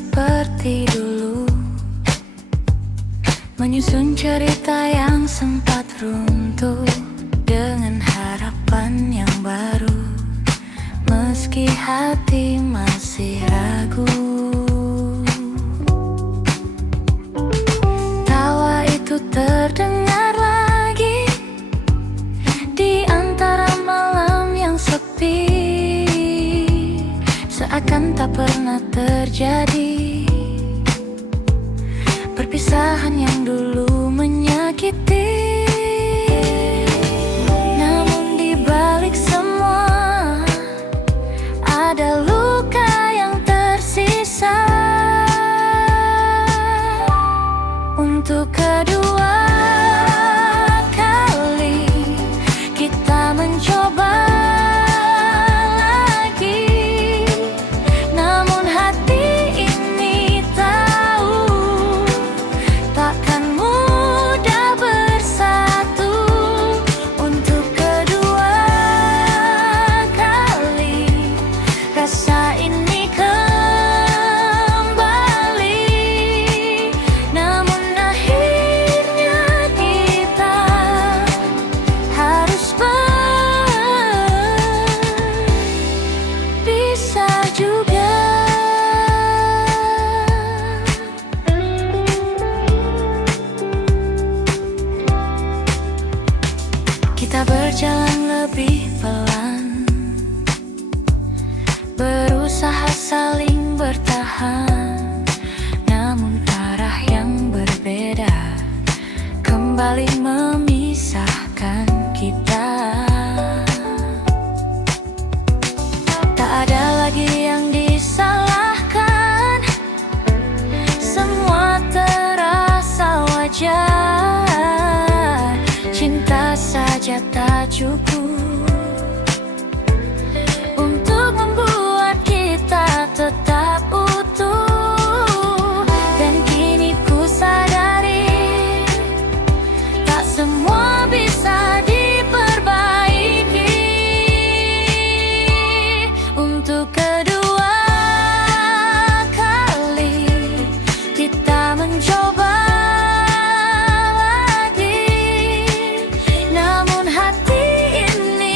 seperti dulu, menyusun cerita yang sempat runtuh dengan harapan yang baru, meski hati masih ragu. Tawa itu terdengar lagi di antara malam yang sepi, seakan tak pernah terjadi. Perpisahan yang dulu menyakiti, namun di balik semua ada luka yang tersisa. Untuk kedua kali kita mencoba lagi, namun hati ini tahu takkan mudah bersatu. Untuk kedua kali rasa ini kembali, namun akhirnya kita harus berpisah juga. Kita berjalan lebih pelan, berusaha saling bertahan, namun arah yang berbeda kembali memisahkan kita. Tak ada lagi yang disalahkan, semua terasa wajar. Cinta saja tak cukup untuk membuat kita tetap utuh. Dan kini ku sadari, tak semua bisa diperbaiki. Untuk kedua kali kita mencoba lagi, namun hati ini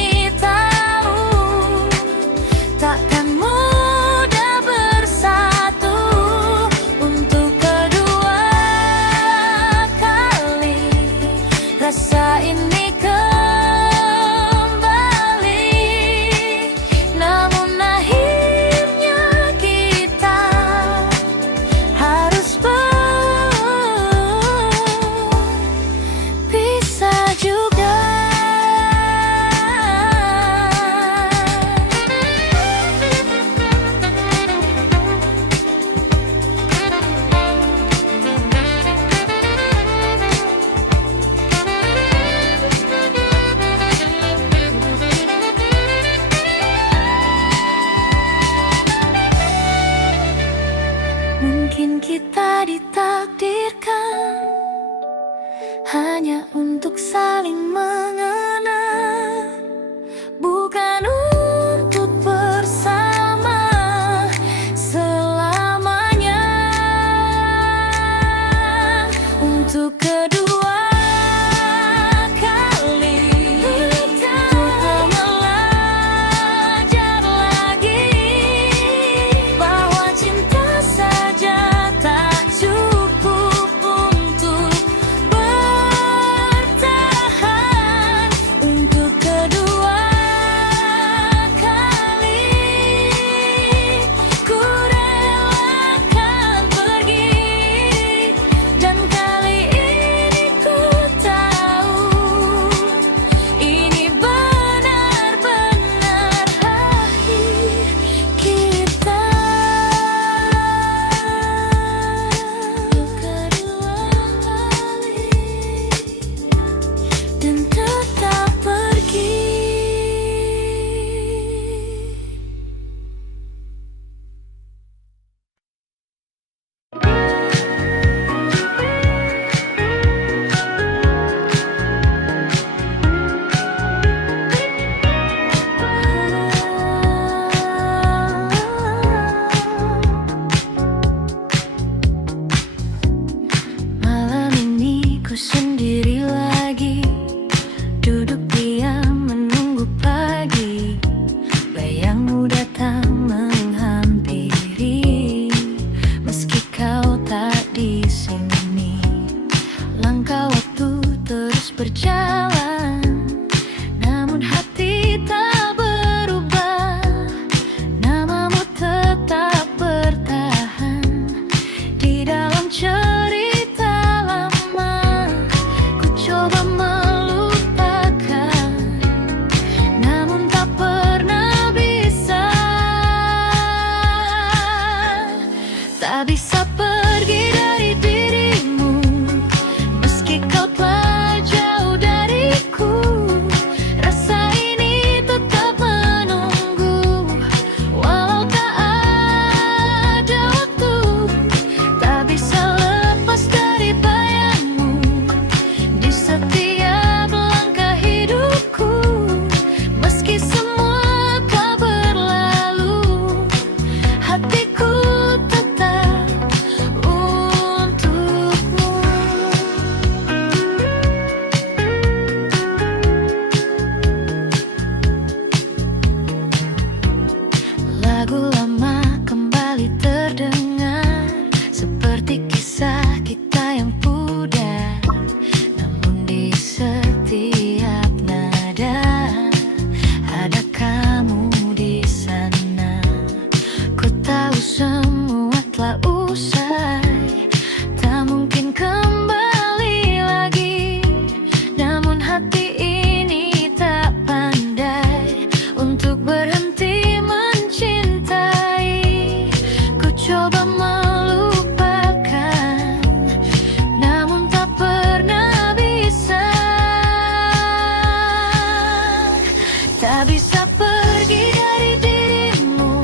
Tak bisa pergi dari dirimu,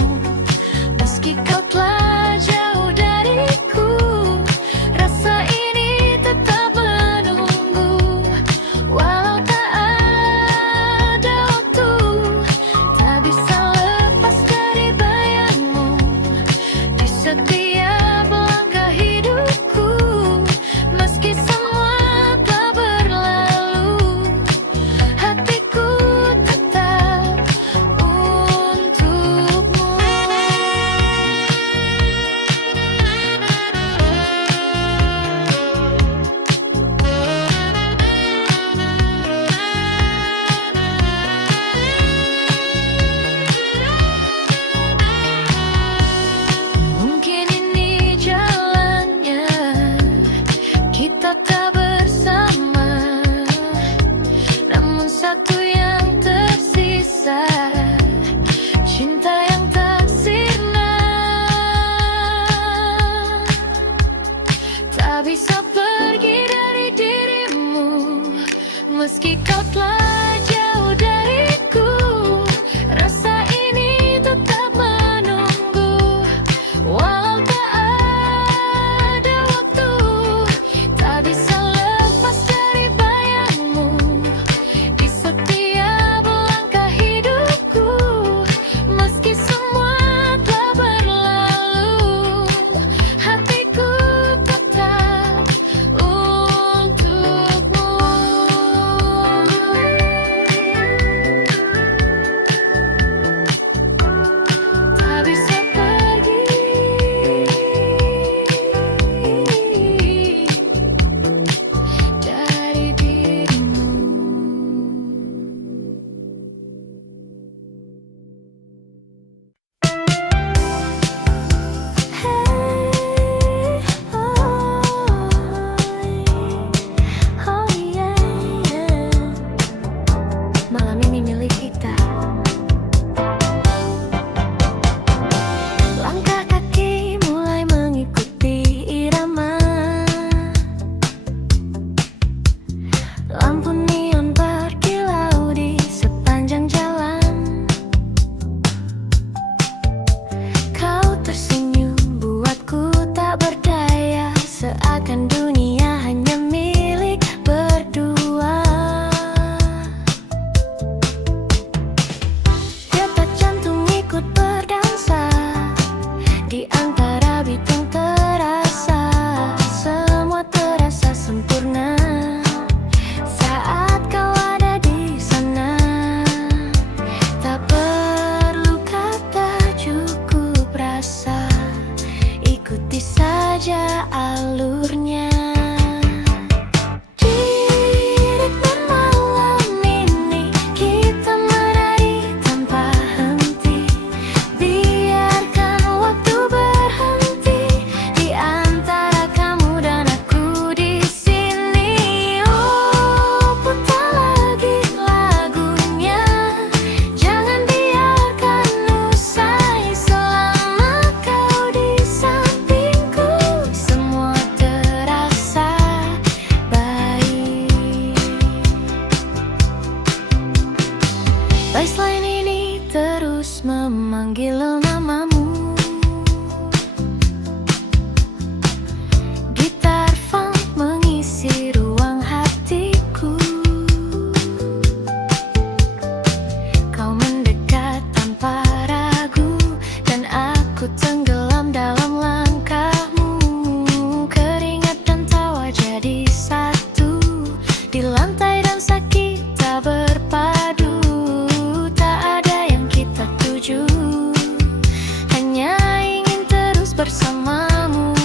meski kau telah jauh dariku. Rasa ini tetap menunggu, walau tak ada waktu. Tak bisa lepas dari bayangmu di setiap langkah hidupku. Meski semua telah berlalu, hatiku tetap untukmu. Mungkin ini jalannya, kita tak bersama, namun satu yang tersisa, cinta yang tak sirna. Tak bisa pergi dari dirimu, meski kau telah jauh dariku. Rasa ini tetap menunggu, walau tak ada waktu. Tak bisa lepas dari bayangmu di setiap langkah hidupku. Meski semua telah berlalu, hatiku tetap untukmu. Tak bisa pergi dari dirimu. Malam ini milik kita. Langkah kaki mulai mengikuti irama, lampu neon berkilau di sepanjang jalan. Kau tersenyum buatku tak berdaya, seakan dunia hanya milik berdua. Detak jantung ikut berdansa di antara bitung terasa, semua terasa sempurna saat kau ada di sana. Tak perlu kata, cukup rasa, ikuti saja alurnya. Di ritme malam ini kita menari tanpa henti, biarkan waktu berhenti di antara kamu dan aku di sini. Oh, putar lagi lagunya, jangan biarkan usai selama kau di sampingku. Semua terasa baik. Baseline ini terus memanggil namamu. Gitar funk mengisi ruang hatiku. Kau mendekat tanpa ragu, dan aku tenggelam dalam langkahmu. Keringat dan tawa jadi satu, di lantai dansa kita berpadu. Tak ada yang kita tuju, hanya ingin terus bersamamu.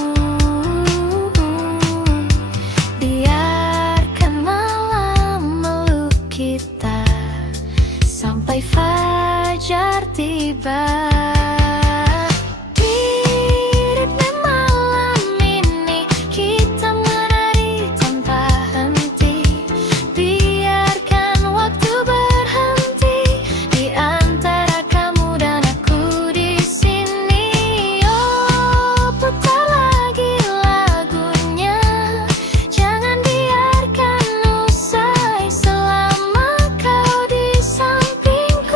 Biarkan malam meluk kita sampai fajar tiba. Di ritme malam ini kita menari tanpa henti, biarkan waktu berhenti di antara kamu dan aku di sini. Oh, putar lagi lagunya, jangan biarkan usai selama kau di sampingku.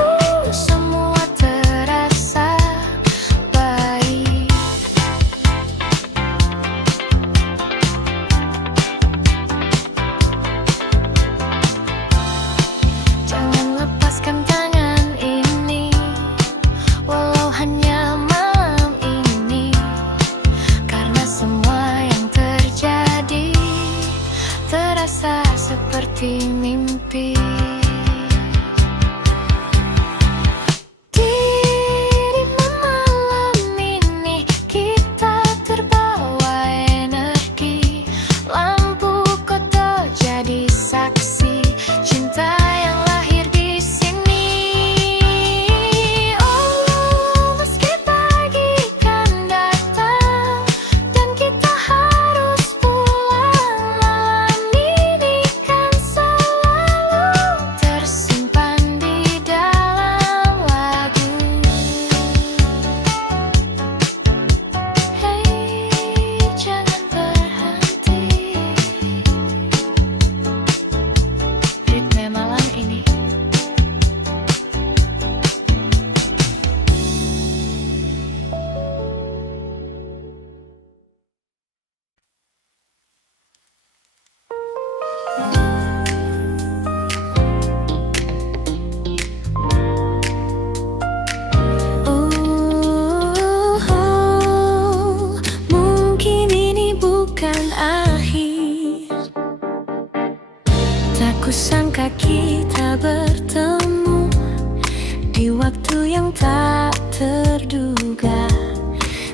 yang tak terduga.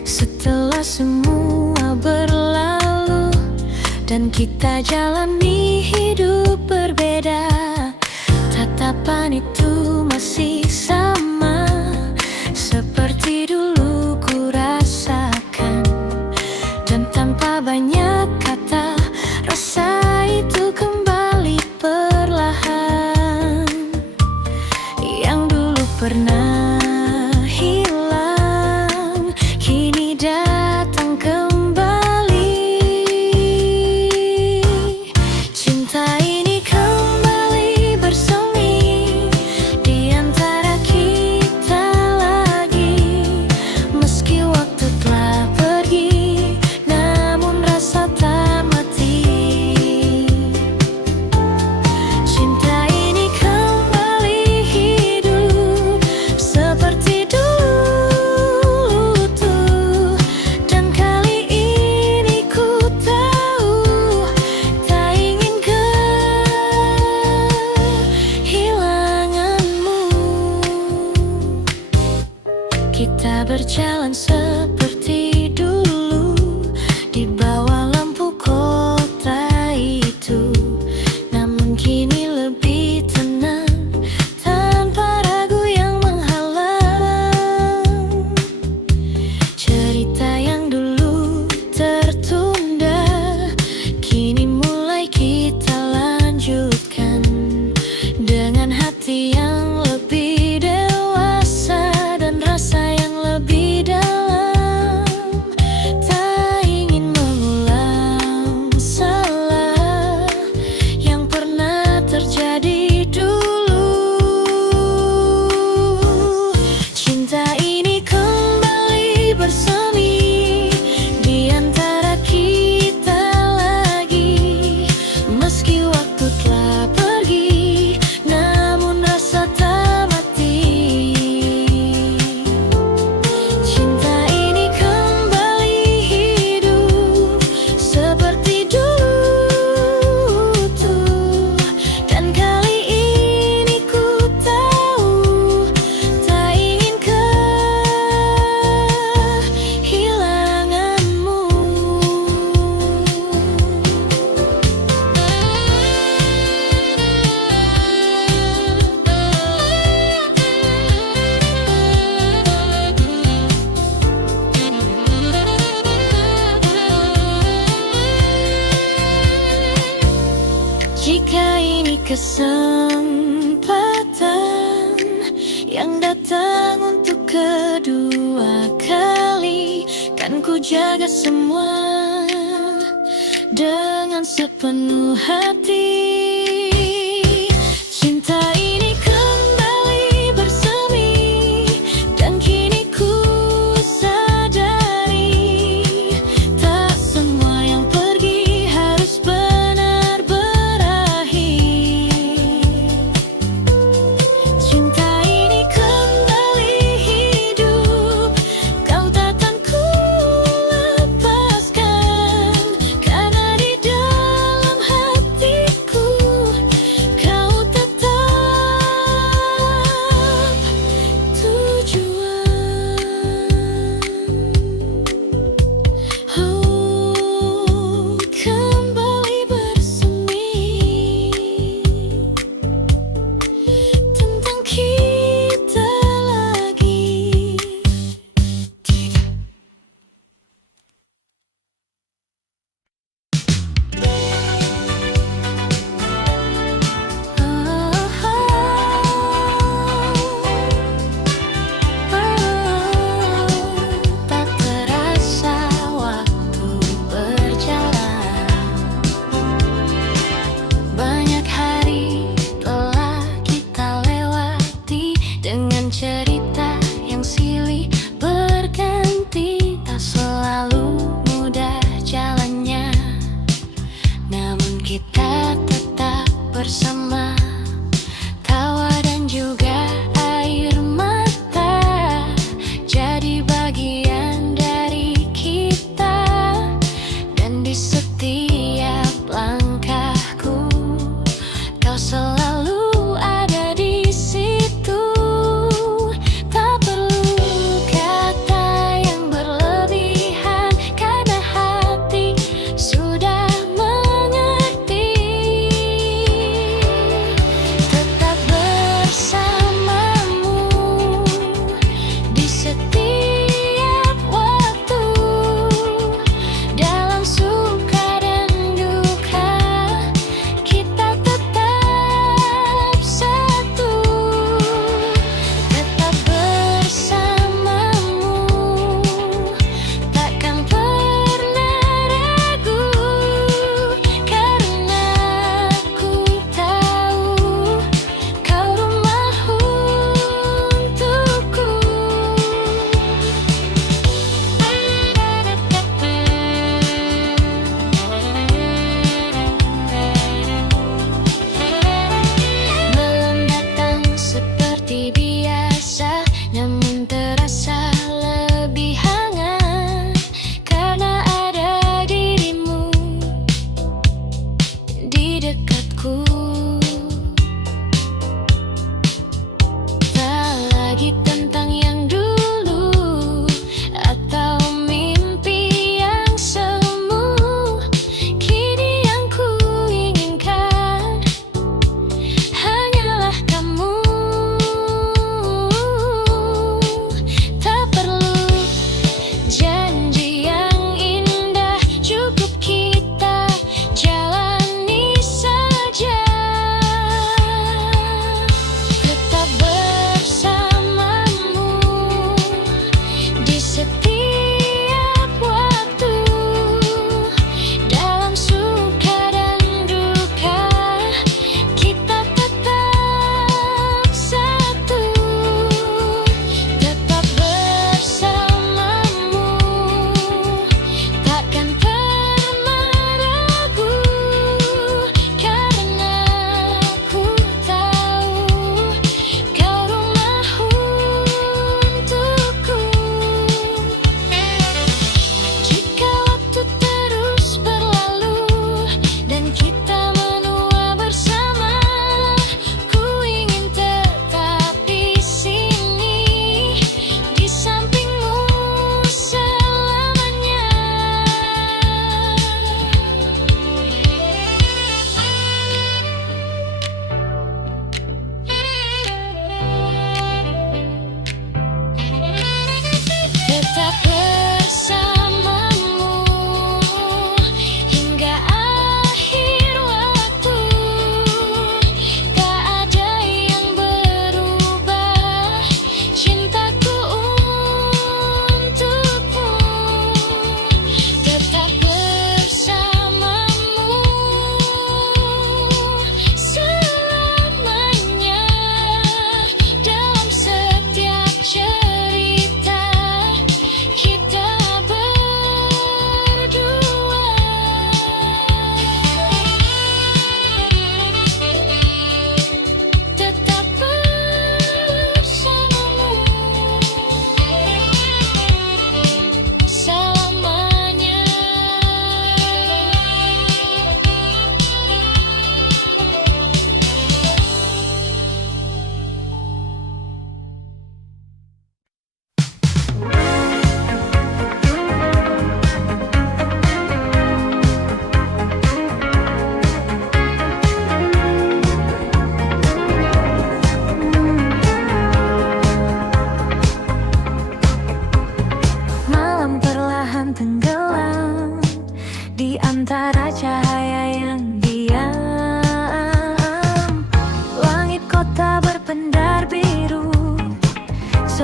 Setelah semua berlalu dan kita jalani hidup berbeda, tatapan itu masih sama seperti dulu ku rasakan. Dan tanpa banyak kata, rasa itu kembali perlahan. Yang dulu pernah hilang, kini datang kembali. Cinta ini kembali bersemi di antara kita lagi. Meski waktu telah pergi, namun rasa tak mati. Cinta ini kembali hidup seperti dulu tuh. Dan kali ini ku tahu tak ingin kehilanganmu. Kita berjalan seperti dulu di bawah lampu kota itu, namun kini lebih tenang tanpa ragu yang menghalang. Cerita yang dulu tertunda kini mulai kita lanjutkan dengan hati yang lebih dewasa dan rasa yang lebih dalam. Tak ingin mengulang salah yang pernah terjadi dulu. Cinta ini kembali bersemi di antara kita lagi. Meski waktu telah pergi, namun rasa tak mati. Cinta ini kembali hidup seperti dulu tuh. Dan kali ini ku tahu tak ingin kehilanganmu. Jika ini kesempatan yang datang untuk kedua kali, kan ku jaga semua dengan sepenuh hati. Cinta ini kembali bersemi dan kini ku sadari tak semua yang pergi harus benar berakhir. Cinta ini kembali hidup, kau takkan ku lepaskan, karena di dalam hatiku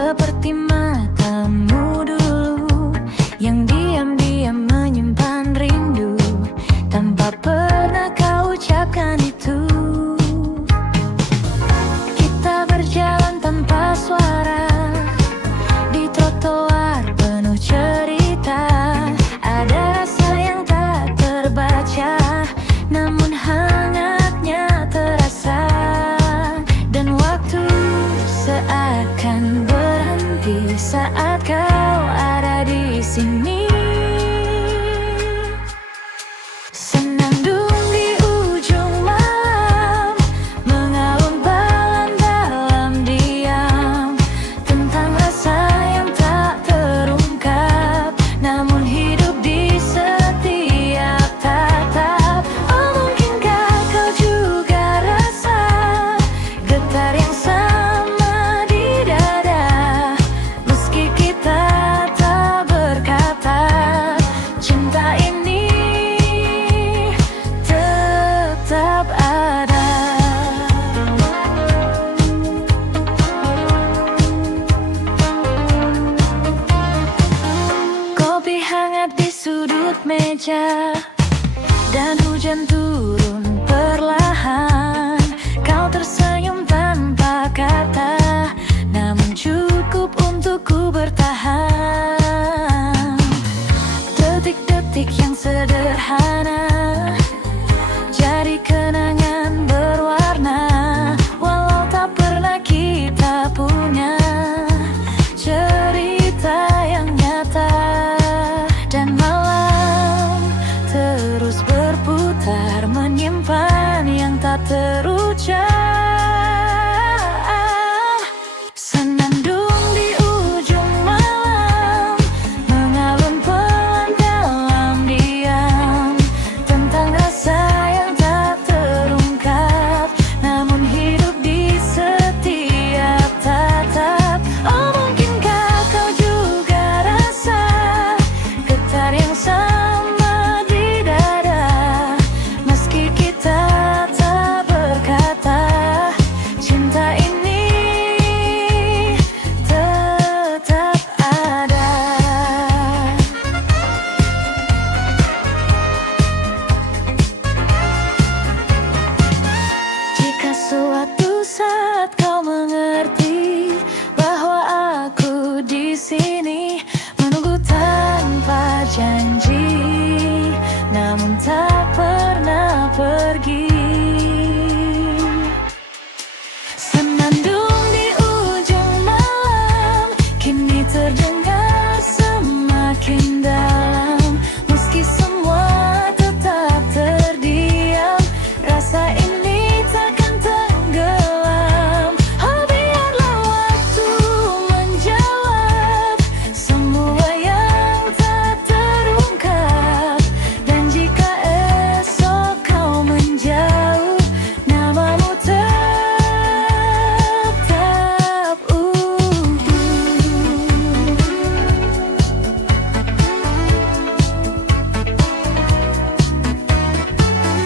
seperti matamu dulu yang diam-diam menyimpan rindu tanpa pernah kau ucapkan itu. Kita berjalan tanpa suara di trotoar penuh cerita. Ada rasa yang tak terbaca, namun hangatnya terasa. Dan waktu seakan berhenti saat kau ada di sini. Senandung di ujung malam, mengalun pelan dalam diam, tentang rasa yang tak terungkap, namun hidup di setiap tatap. Oh, mungkinkah kau juga rasa getar yang sama di dada, meski kita tak berkata, cinta ini tetap ada. Kopi hangat di sudut meja dan hujan turun perlahan. Kau tersenyum tanpa kata, namun cukup untuk ku bertahan. Detik-detik yang sederhana jadi kenangan berwarna, walau tak pernah kita punya cerita yang nyata. Dan malam terus berputar, menyimpan yang tak terucap. Senandung di ujung malam, mengalun pelan dalam diam, tentang rasa yang tak terungkap, namun hidup di setiap tatap. Oh, mungkinkah kau juga rasa getar yang sama di dada, meski kita tak berkata, cinta ini tetap ada. Jika suatu saat kau mengerti bahwa aku di sini menunggu tanpa janji, namun tak pernah pergi. Senandung di ujung malam, kini terdengar semakin dalam, meski semua tetap terdiam, rasa ini takkan tenggelam. Oh, biarlah waktu menjawab semua yang tak terungkap. Dan jika esok kau menjauh, namamu tetap utuh.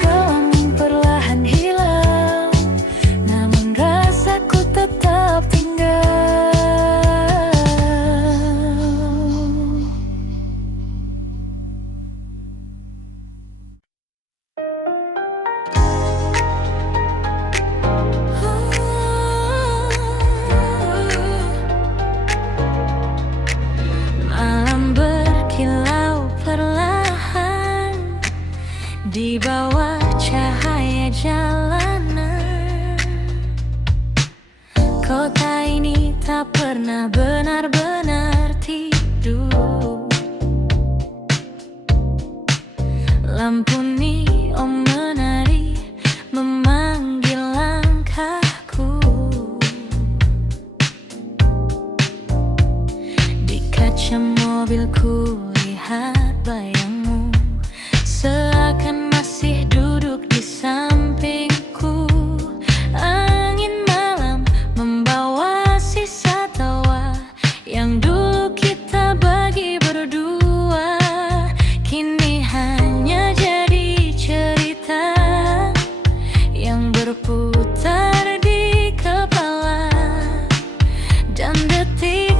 Gelang perlahan hilang, namun rasaku tetap tinggal. Malam berkilau perlahan di bawah cahaya jalanan. Kota ini tak pernah benar-benar tidur. Lampu neon menari memanggil langkahku. Di kaca mobilku lihat bayangmu, seakan masih duduk di sampingku. Angin malam membawa sisa tawa yang dulu kita bagi berdua, kini hanya jadi cerita yang berputar di kepala. Dan detik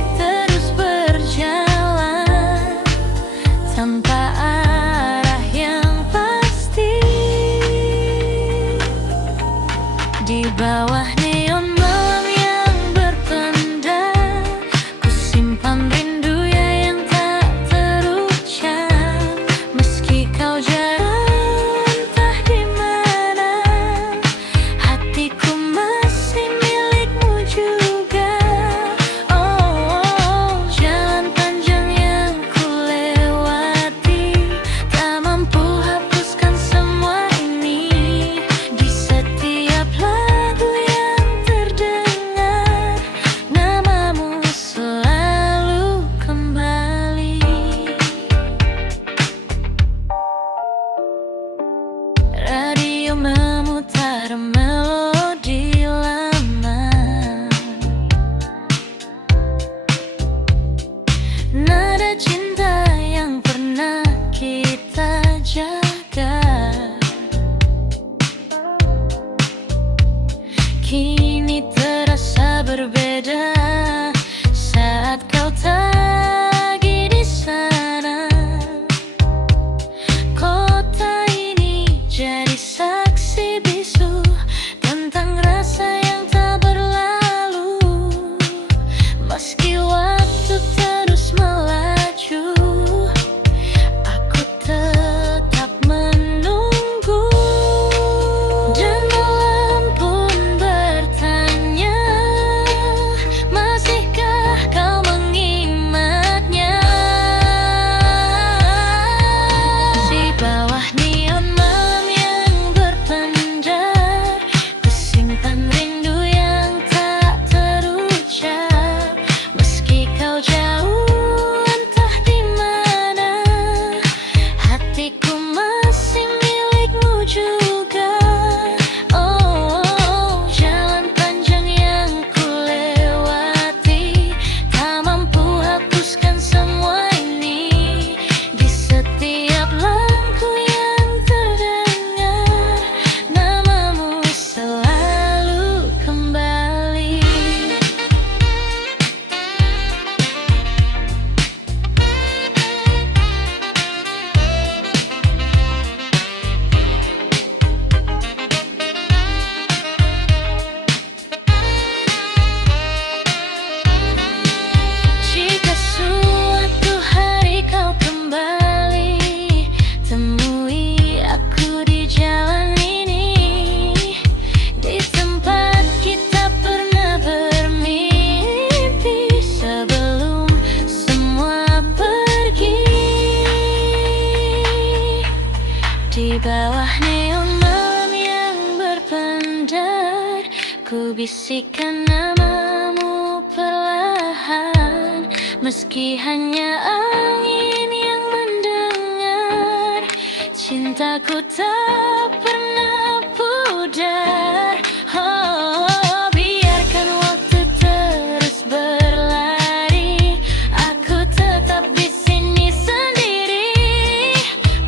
Ku bisikkan namamu perlahan, meski hanya angin yang mendengar. Cintaku tak pernah pudar. Oh, biarkan waktu terus berlari, aku tetap di sini sendiri,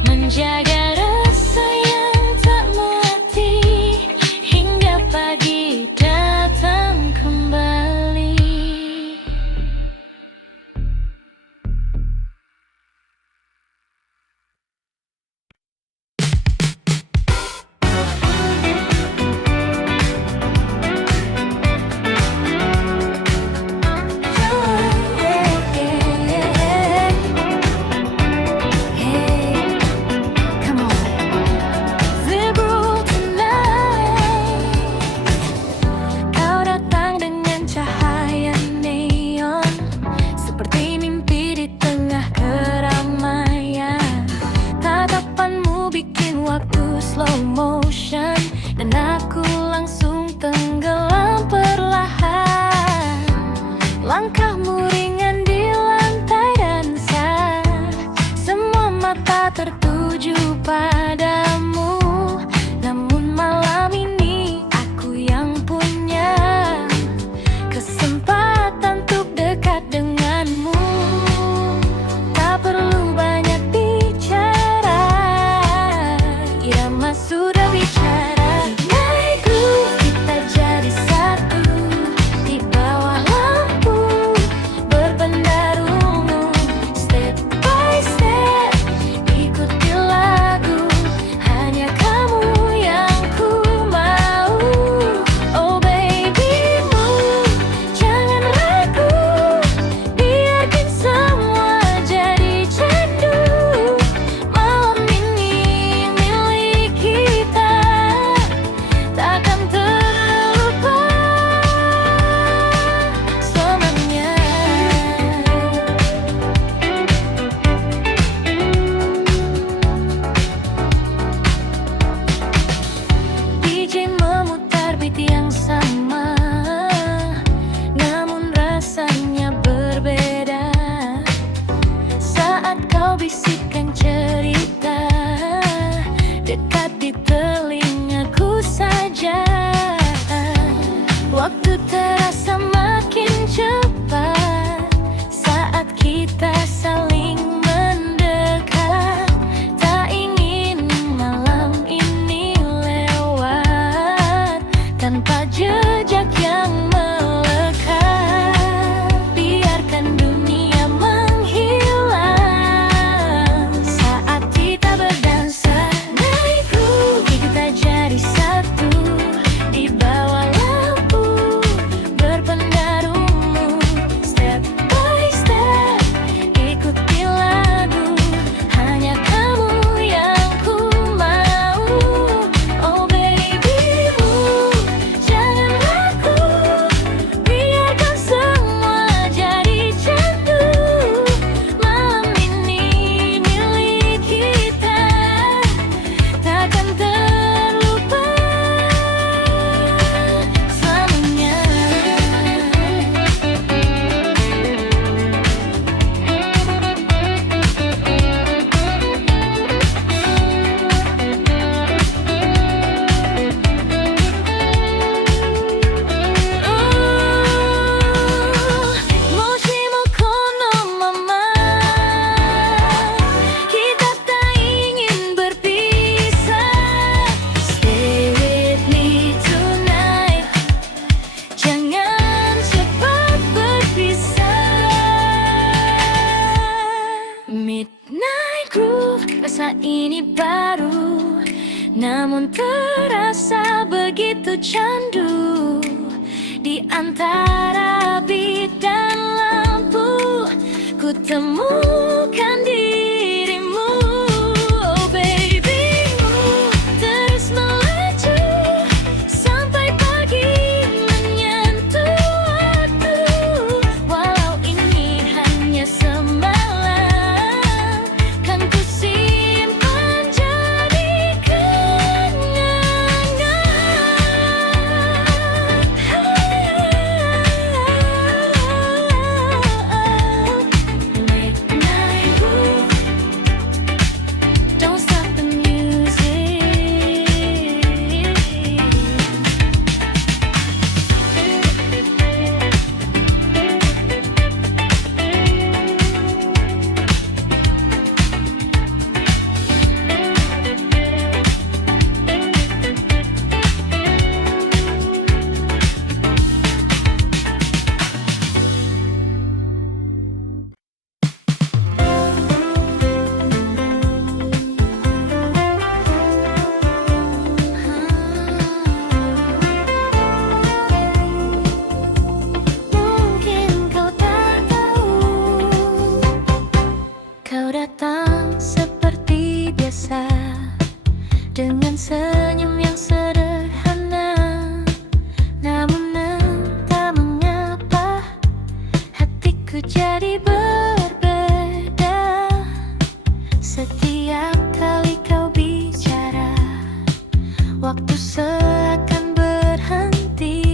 menjaga rasa yang tak mati hingga pagi datang kembali. Slow motion dan aku langsung tenggelam perlahan. Langkahmu ringan di lantai dansa, semua mata tertuju padamu. Namun malam ini aku yang punya kesempatan untuk dekat denganmu. Tak perlu banyak bicara, irama sudah bicara. Naik groove, kita jadi satu di bawah lampu berpendar ungu. Step by step, ikuti lagu, hanya kamu yang ku mau. Oh baby move, jangan ragu, biarkan semua jadi candu. Malam ini milik kita, takkan terlupa selamanya. DJ memutar beat yang sama, namun rasanya berbeda. Saat kau bisikkan cerita dekat di telingaku saja, waktu terasa makin cepat saat kita saling mendekat. Tak ingin malam ini lewat tanpa jejak yang melekat. Biarkan dunia menghilang saat kita berdansa. Naik groove, kita jadi satu di bawah lampu berpendar ungu. Step by step, ikuti lagu, hanya kamu yang ku mau. Oh baby move, jangan ragu, biarkan semua jadi candu. Malam ini milik kita, takkan terlupa selamanya. Moshimo kono mama, kita tak ingin berpisah. Stay with me tonight, jangan cepat berpisah. Midnight groove, rasa ini baru, namun terasa begitu candu. Di antara beat dan lampu, ku temukan dirimu. Oh baby move, terus melaju sampai pagi menyentuh waktu. Walau ini hanya semalam, kan ku simpan jadi kenangan. ku jadi berbeda. Setiap kali kau bicara, waktu seakan berhenti,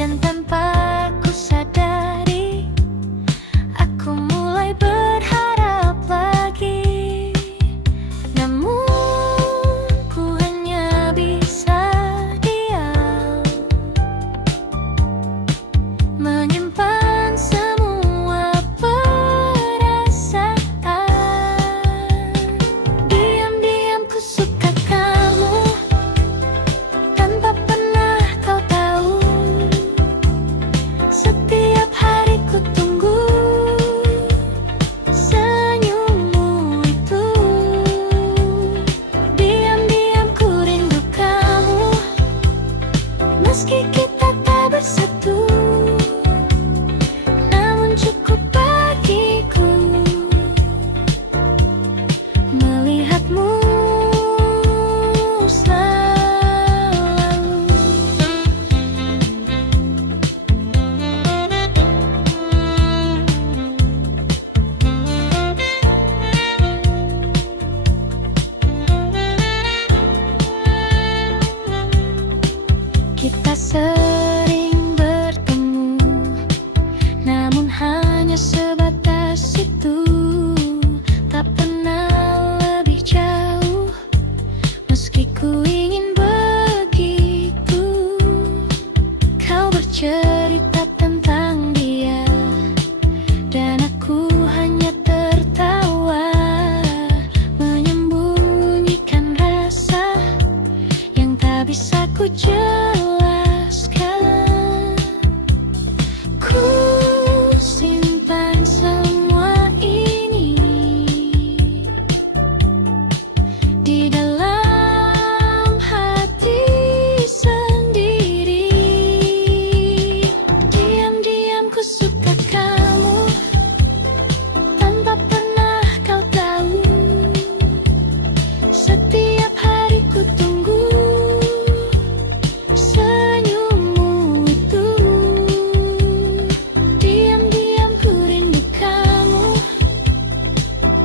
dan tanpa ku sadari, aku mulai berharap lagi. Namun ku hanya bisa diam, menyimpan semua perasaan. Diam-diam ku suka kamu, tanpa pernah kau tahu. Setiap hari ku tunggu senyummu itu. Diam-diam ku rindu kamu, meski kita tak bersatu. Namun cukup bagiku melihatmu selalu. Kita sering bertemu, namun hanya sebatas itu. Tak pernah lebih jauh, meski ku ingin begitu. Kau bercerita tentang dia, dan aku hanya tertawa, menyembunyikan rasa yang tak bisa ku jelaskan. Ku simpan semua ini di dalam hati sendiri. Diam-diam ku suka kamu, tanpa pernah kau tahu. Setiap hari ku tunggu senyummu itu. Diam-diam ku rindu kamu,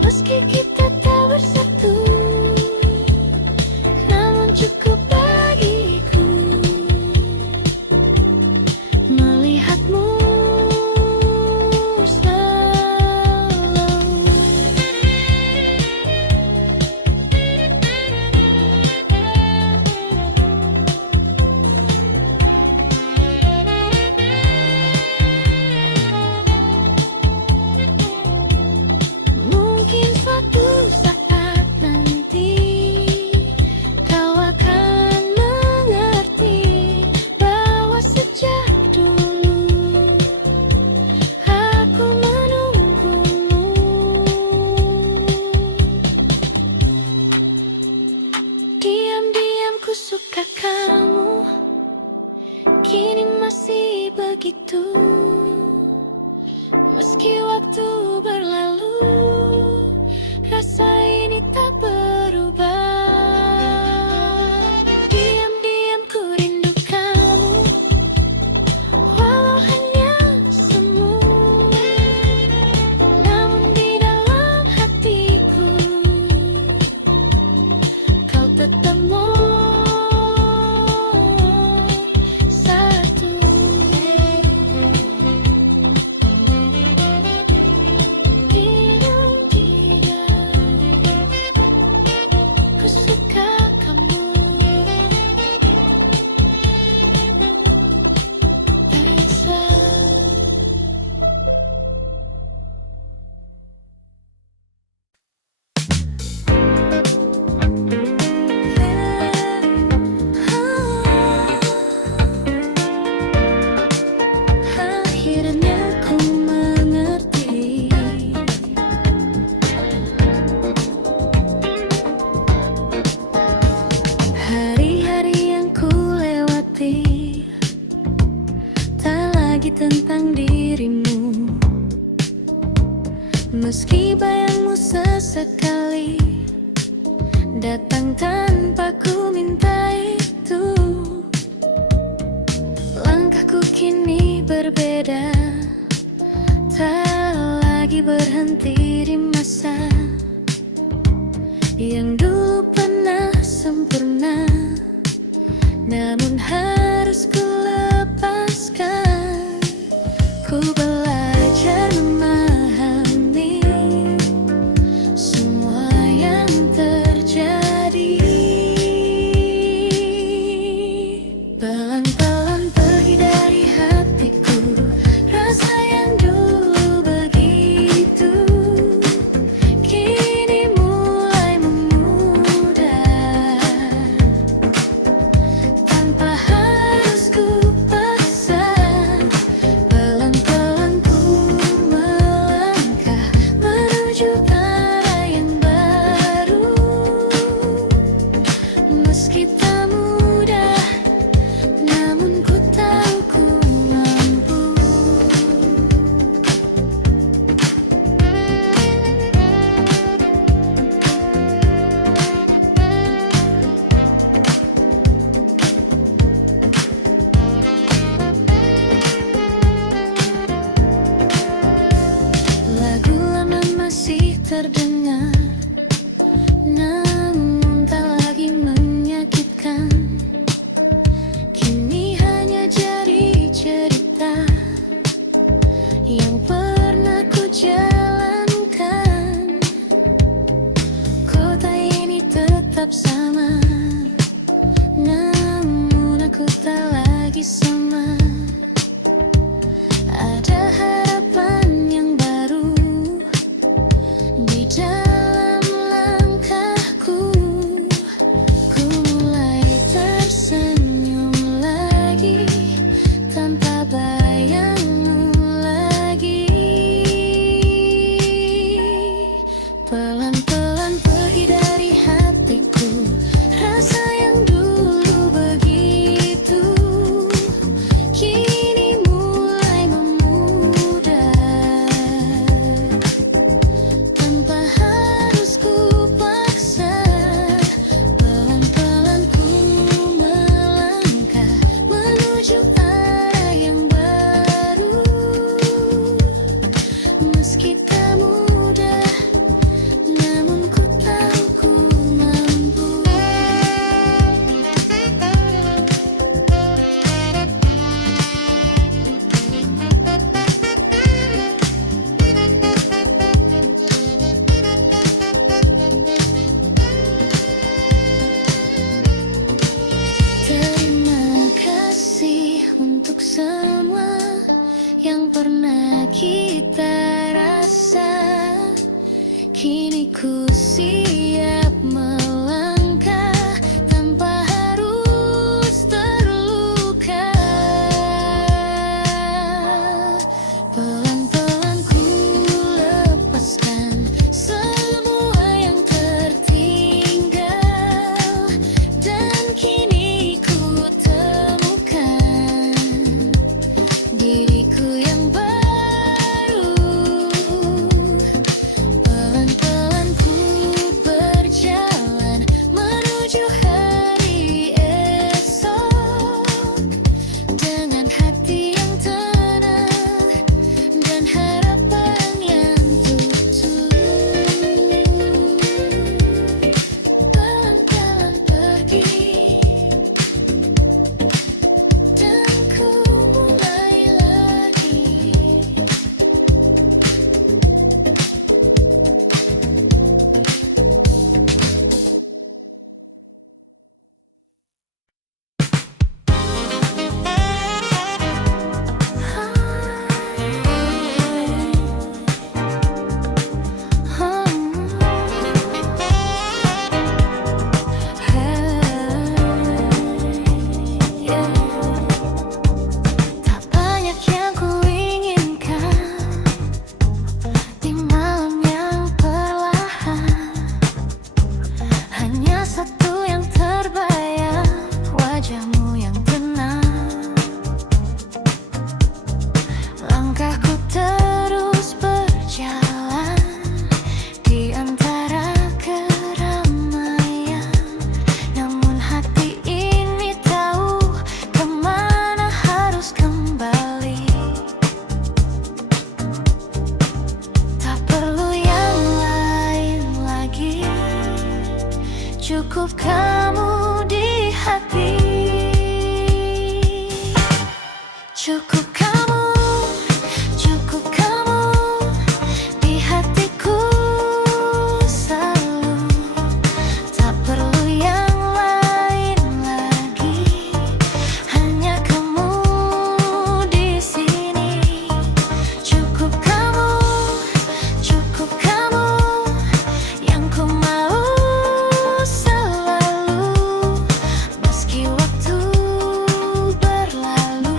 meski kita tak bersatu. Namun cukup bagiku melihatmu selalu. Mungkin suatu saat nanti kau akan mengerti bahwa sejak dulu aku menunggumu. Diam-diam ku suka kamu, kini masih begitu. Meski waktu berlalu, rasa ini tak berubah. Diam-diam ku rindu kamu, walau hanya semu. Namun di dalam hatiku, kau tetap nomor satu. Ku suka kamu, tak bisa. Akhirnya ku mengerti, hari-hari yang ku lewati tak lagi tentang dirimu. Meski bayangmu sesekali datang tanpa ku minta itu. Langkahku kini berbeda, berhenti di masa yang dulu pernah sempurna, namun harus ku lepaskan. Ku belajar memahami semua yang terjadi. Pelan-pelan pergi dari hatiku rasa yang dulu begitu, kini mulai memudar tanpa harus ku paksa. Pelan-pelan ku melangkah menuju arah yang baru, meski tak mudah, namun ku tahu ku mampu. Lagu lama masih terdengar, namun tak lagi menyakitkan. Kini hanya jadi cerita yang pernah ku jalankan. Kota ini tetap sama, namun aku tak lagi sama. Ada harapan yang baru di dalam langkahku. Ku mulai tersenyum lagi tanpa bayangmu lagi. Pelan-pelan pergi dari hatiku rasa yang dulu begitu, kini mulai memudar tanpa harus ku paksa. Pelan-pelan ku melangkah menuju arah yang baru, meski tak mudah, namun ku tahu ku mampu. Terima kasih untuk semua yang pernah kita rasa. Kini ku siap melangkah tanpa harus terluka. Pelan-pelan ku lepaskan semua yang tertinggal, dan kini ku temukan diriku yang baru. Pelan-pelan ku berjalan menuju hari esok, dengan hati yang tenang dan harapan yang tutup. Pelan-pelan pergi dan ku mulai lagi. Tak banyak yang ku inginkan di malam yang perlahan, hanya satu yang terbayang, wajahmu yang tenang. Langkahku terus berjalan di antara keramaian, namun hati ini tahu kemana harus kembali. Tak Cukup kamu di hati. Cukup kamu, cukup kamu di hatiku selalu. Tak perlu yang lain lagi, hanya kamu di sini. Cukup kamu yang ku mau selalu. Meski waktu berlalu,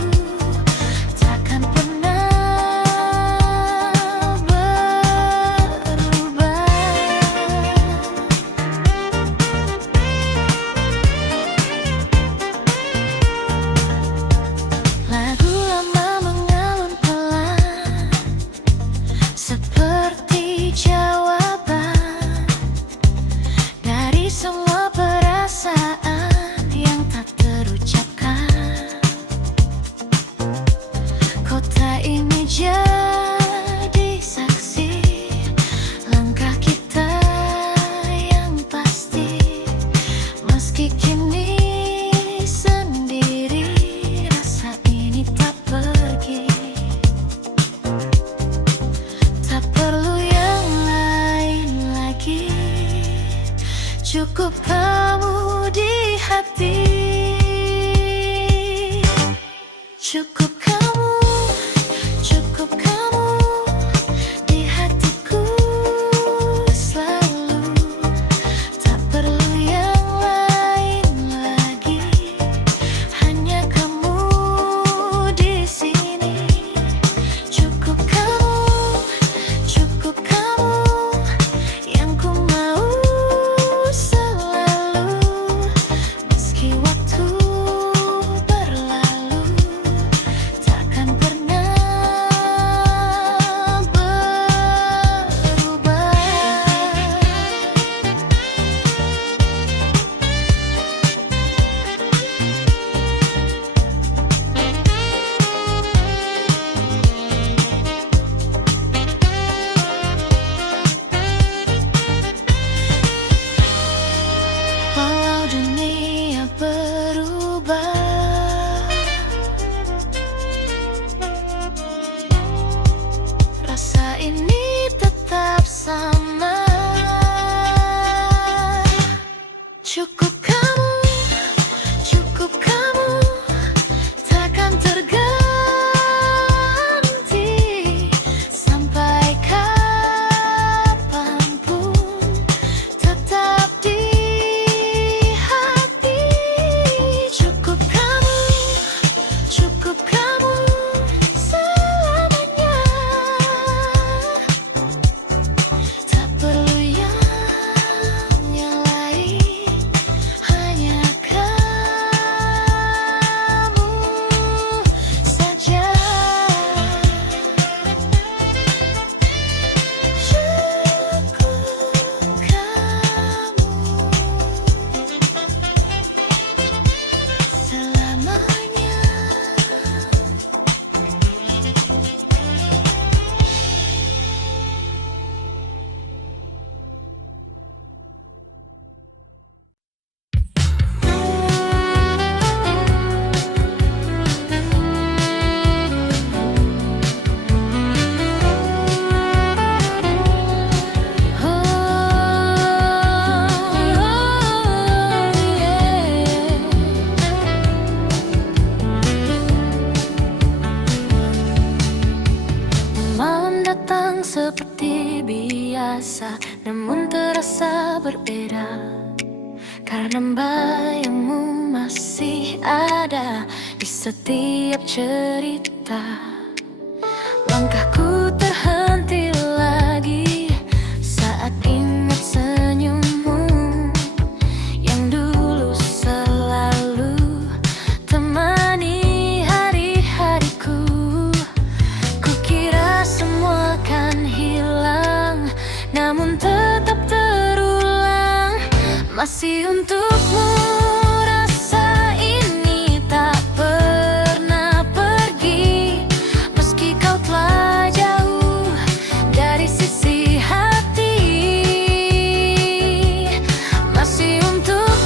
takkan pernah berubah. Lagu lama mengalun pelan, seperti jawaban dari semua perasaan yang tak terucapkan. Kota ini jadi saksi langkah kita yang pasti. Meski kini sendiri, rasa ini tak pergi. Tak perlu yang lain lagi, cukup kamu di hati. Cukup kamu di hatiku selalu. Tak perlu yang lain lagi, hanya kamu di sini. Cukup kamu yang ku mau selalu. Meski waktu berlalu, takkan pernah berubah. Walau dunia berubah, rasa ini tetap sama. Cukup kamu takkan terganti sampai kapanpun, tetap di hati. Cukup kamu selamanya. Tak perlu yang lain, hanya kamu saja. Cukup kamu selamanya. Malam datang seperti biasa, namun terasa berbeda, karena bayangmu masih ada di setiap cerita. Langkahku terhenti lagi saat ingat senyummu yang dulu selalu temani hari-hariku. Kukira semua kan hilang, namun tetap terulang. Masih untukmu rasa ini tak pernah pergi, meski kau telah jauh dari sisi hati. Masih untukmu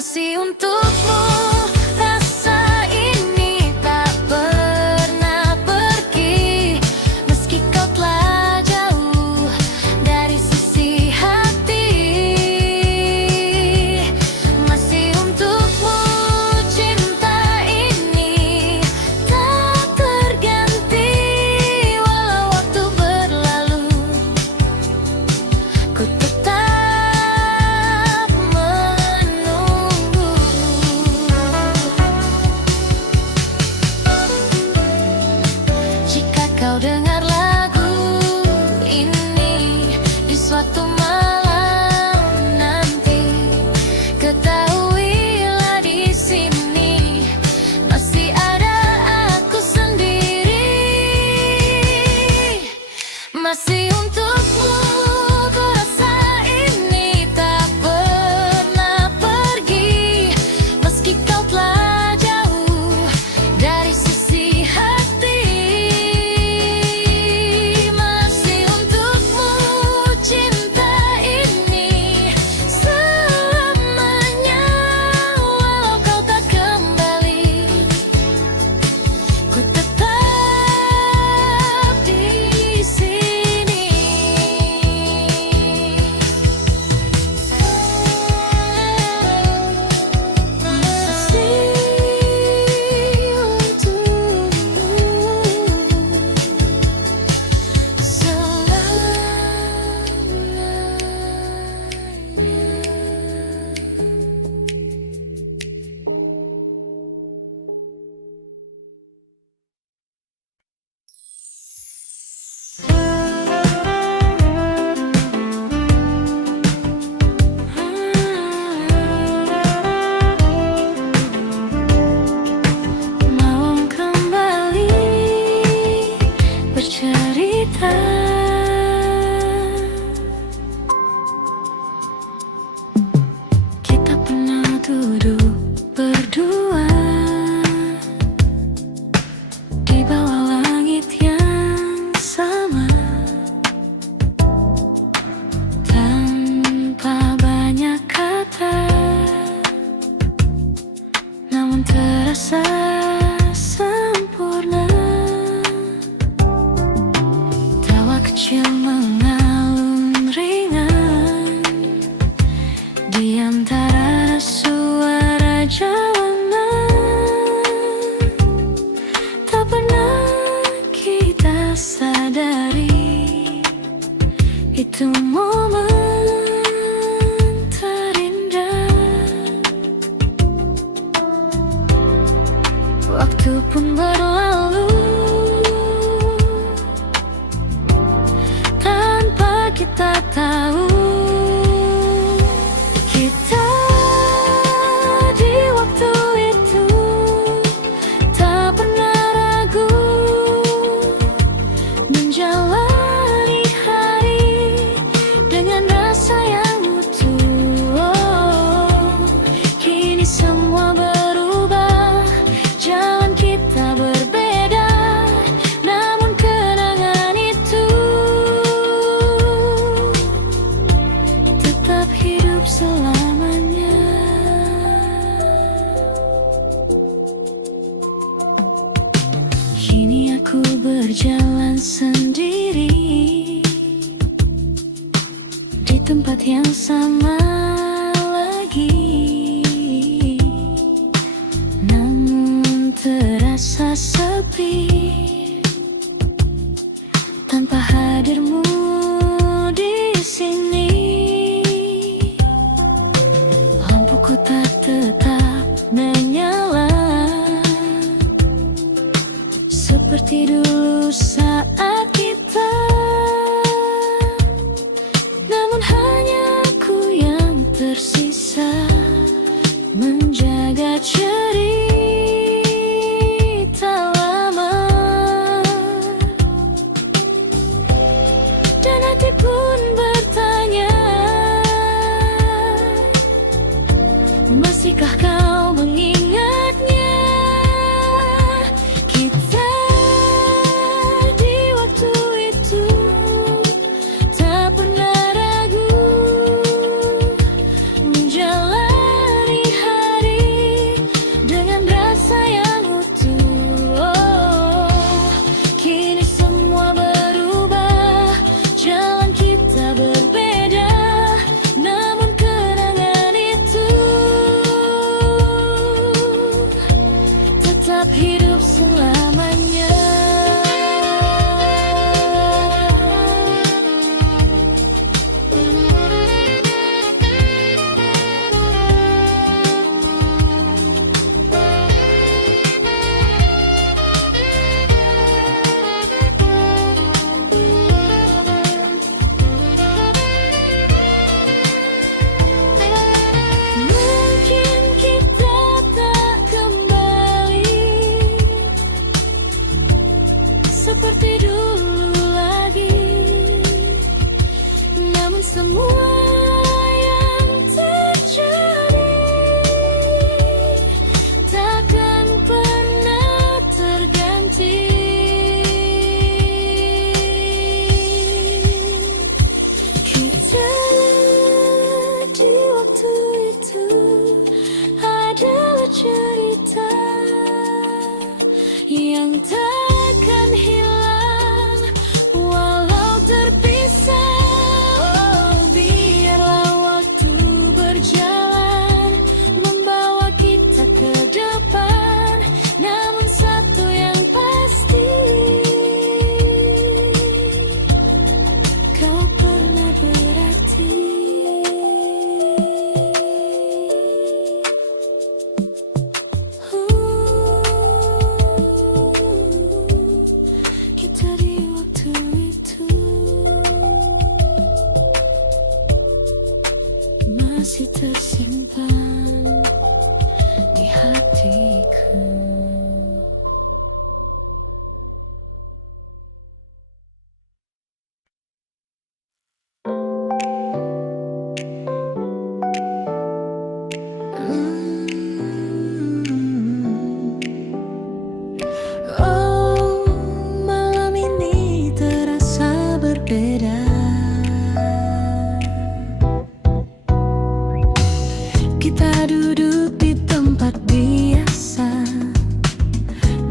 masih untukmu. Rasa ini tak pernah pergi, meski kau telah jauh dari sisi hati. Masih untukmu cinta ini tak terganti, walau waktu berlalu ku tetap kau dengar lagu ini di suatu malam nanti, ketahuilah di sini masih ada aku sendiri. Masih untukmu ku rasa ini tak pernah pergi, meski kau telah jauh dari sisi hati. Cerita kita pernah duduk berdua di bawah langit yang sama, tanpa banyak kata, namun terasa sempurna. Kecil mengalun ringan di antara suara jalanan, tak pernah kita sadari itu momen terindah. Waktu pun berlalu kita tahu kita di waktu itu tak pernah ragu menjalani hari dengan rasa yang utuh. Kini semua berubah, jalan kita berbeda, namun kenangan itu tetap hidup selamanya. Kini aku berjalan sendiri di tempat yang sama lagi, namun terasa sepi tanpa hadirmu di sini. Lampuku tak tetap menyala seperti dulu saat kita, namun hanya aku yang tersisa menjaga cerita lama, dan hati pun bertanya, masihkah kau mengingatnya? Kita di waktu itu tak pernah ragu menjalani hari menyimpan di hatiku. Oh, malam ini terasa berbeda. Kita duduk di tempat biasa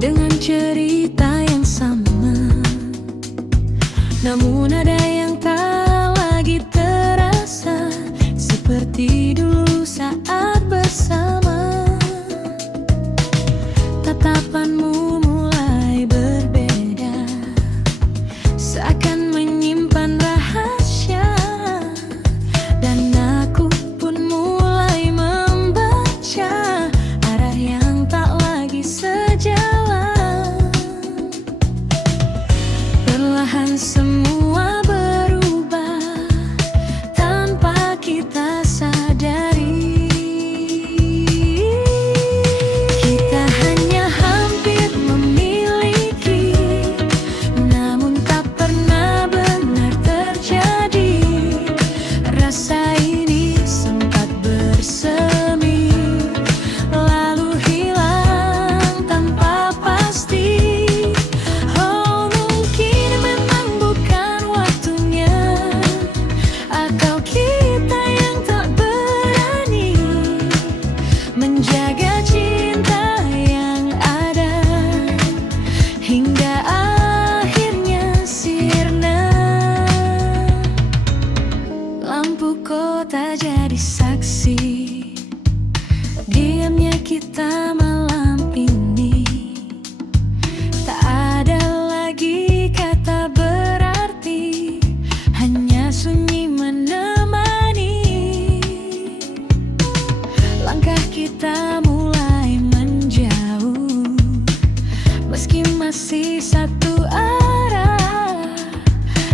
dengan cerita yang sama, namun ada yang tak lagi terasa seperti dulu saat bersama. Tatapanmu mulai berbeda, seakan menyimpan rahasia, dan aku pun mulai membaca arah yang tak lagi sejalan. Perlahan semua berubah tanpa kita sadari. Kita hanya hampir memiliki, namun tak pernah benar terjadi. Rasa ini sempat bersemi, lalu hilang tanpa pasti. Oh, mungkin memang bukan waktunya, atau kita yang tak berani menjaga cinta yang ada hingga akhirnya sirna. Lampu kota jadi saksi diamnya kita malam ini. Tak ada lagi kata berarti, hanya sunyi menemani. Langkah kita mulai menjauh, meski masih satu arah,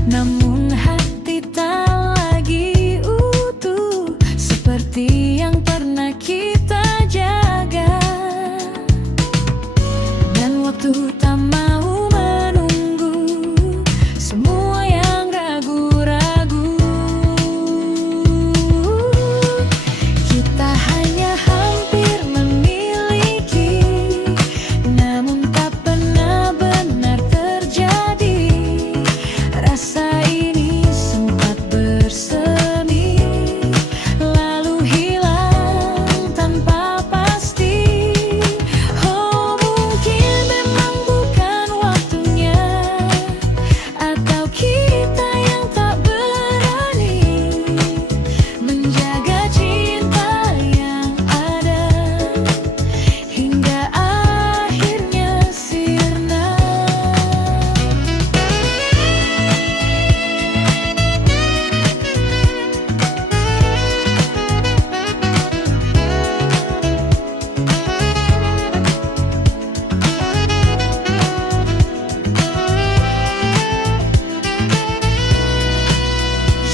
namun hati tak lagi utuh seperti yang pernah kita jaga. Dan waktu tak mau menunggu semua yang ragu-ragu. Kita hanya hampir memiliki, namun tak pernah benar terjadi. Rasa ini sempat bersemi, lalu hilang tanpa pasti. Oh, mungkin memang bukan waktunya, atau kita yang tak berani menjaga cinta yang ada hingga akhirnya sirna.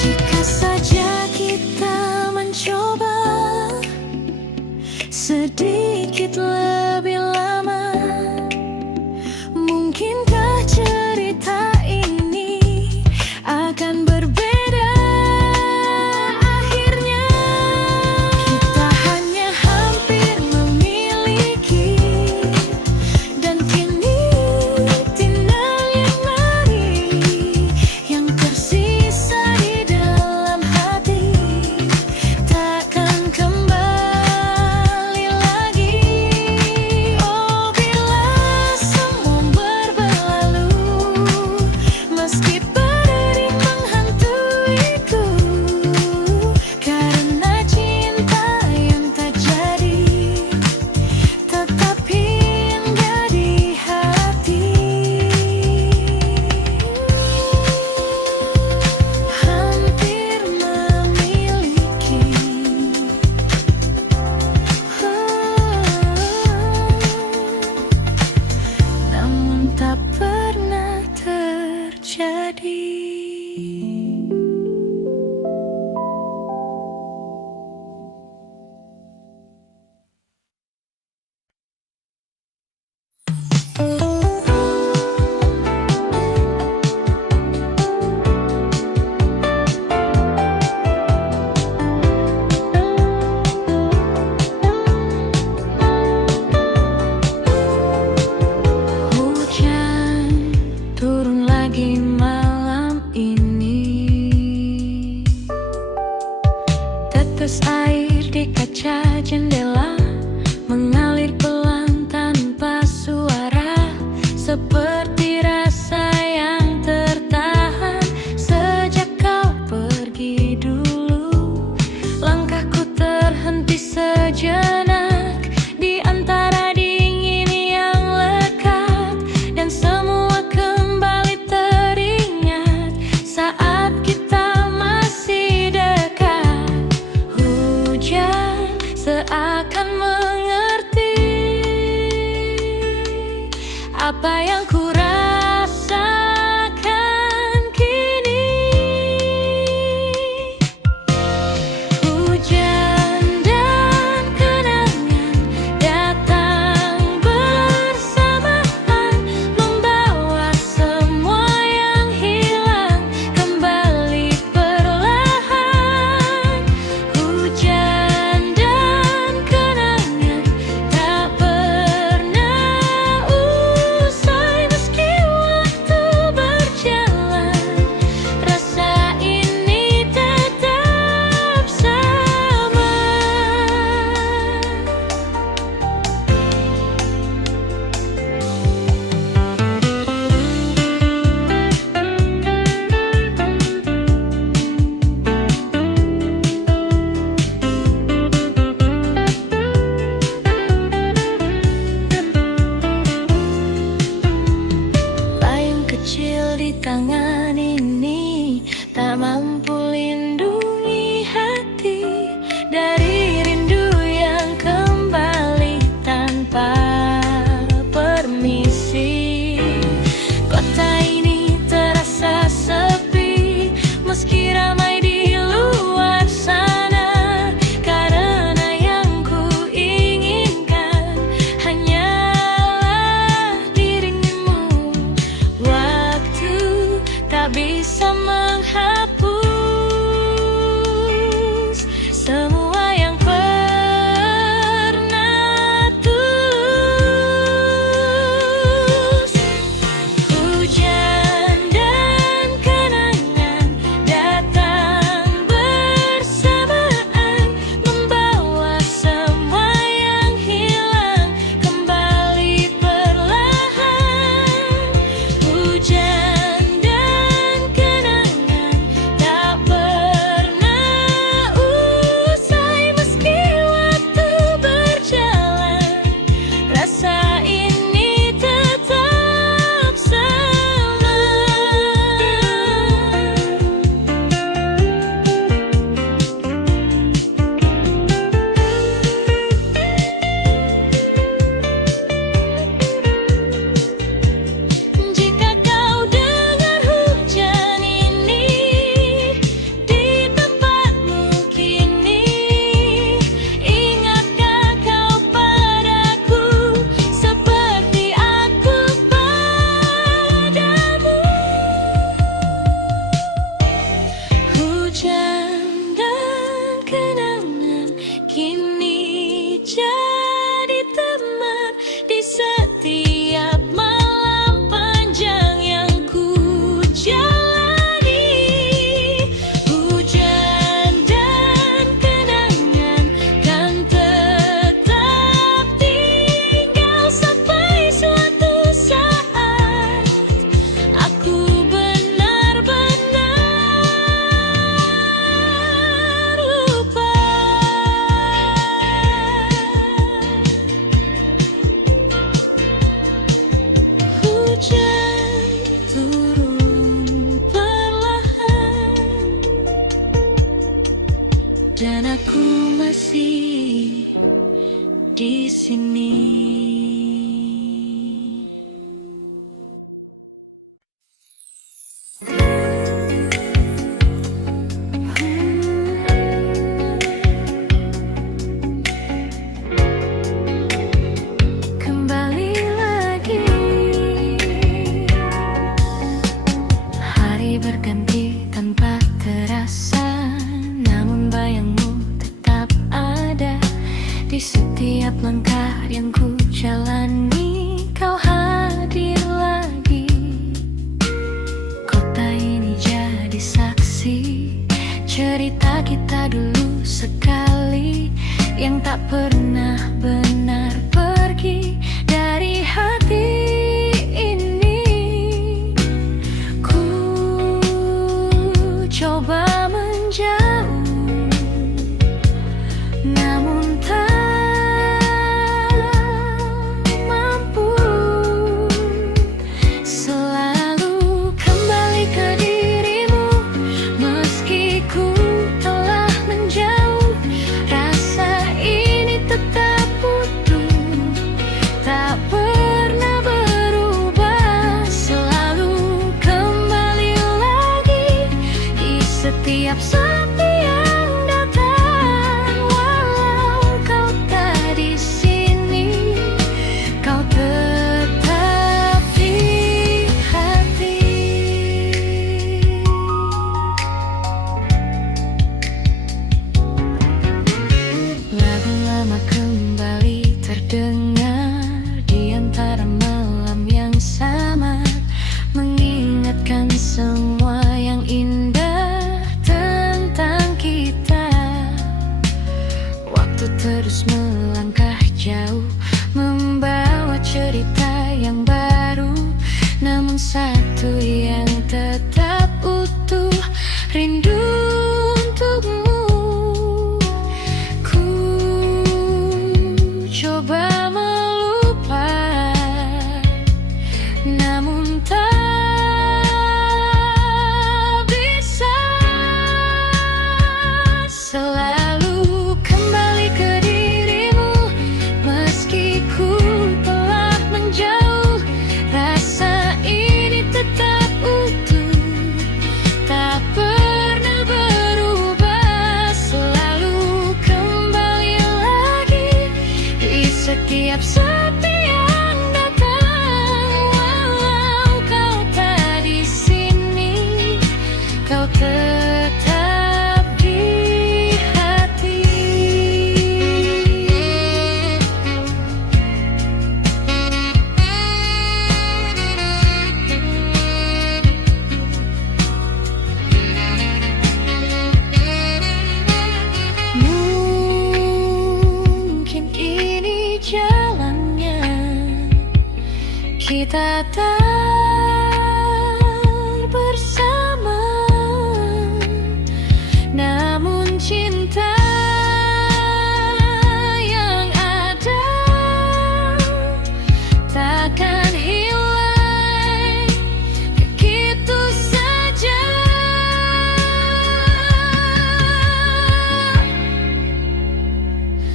Jika saja kita mencoba sedikit lebih lama, mungkinkah cerita ini akan berbeda akhirnya. Kita hanya hampir memiliki, dan kini tinggal yang mari yang tersisa di dalam hati, takkan kembali lagi. Oh, sejenak di antara dingin yang lekat, dan semua kembali teringat saat kita masih dekat. Hujan seakan mengerti apa yang ku rasakan kini. Hujan dan kenangan datang bersamaan, membawa semua yang hilang kembali perlahan. Hujan dan kenangan tak pernah usai meski waktu berjalan. Rasa ini tetap sama. Layang kecil di tangan ini tak mampu lindungi hati dari rindu yang kembali tanpa permisi. Kota ini terasa sepi meski ramai di luar sana, karena yang ku inginkan hanyalah dirimu. Waktu tak bisa menghapus semua yang pernah tulus. Hujan dan kenangan datang bersamaan, membawa semua yang hilang kembali perlahan. Hujan dan kenangan tak pernah usai meski waktu berjalan. Rasa ini tetap sama. Jika kau dengar hujan ini di tempatmu kini, ingatkah kau padaku seperti aku padamu? Hujan dan kenangan kini jadi teman di setiap malam panjang yang ku jalani. Hujan dan kenangan kan tetap tinggal sampai suatu saat aku benar-benar lupa. Hujan turun perlahan dan aku masih di sini. Kembali lagi, hari berganti tanpa terasa, namun bayangmu tetap ada di setiap langkah yang ku jalani. Kau hadir lagi, kota ini jadi saksi cerita kita dulu sekali yang tak pernah benar pergi dari hati ini. Ku coba menjauh, namun terus melangkah jauh, membawa cerita yang baru, namun satu yang tetap utuh, rindu untukmu. Ku coba melupakan, namun tak bisa. Selalu kembali ke dirimu, meski ku telah menjauh. Rasa ini tetap utuh, tak pernah berubah. Selalu kembali lagi di setiap sepi yang datang. Walau kau tak di sini, kau tetap di hati. Mungkin ini jalannya, kita tak bersama, namun cinta yang ada takkan hilang begitu saja.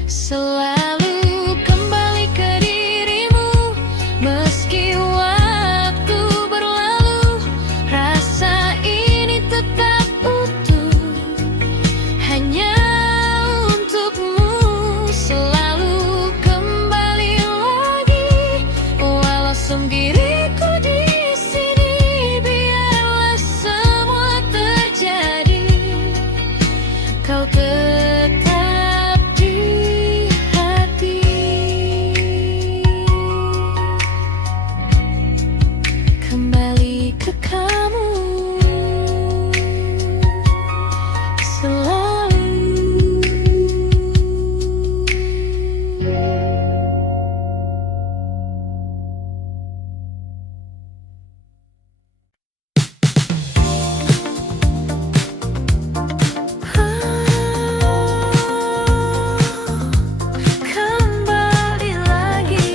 Selalu kembali ke dirimu, meski waktu berlalu. Rasa ini tetap utuh, hanya untukmu. Selalu kembali lagi, walau sendiriku di sini. Biarlah semua terjadi, kau tetap di hati. Kembali ke kamu selalu. Kembali lagi.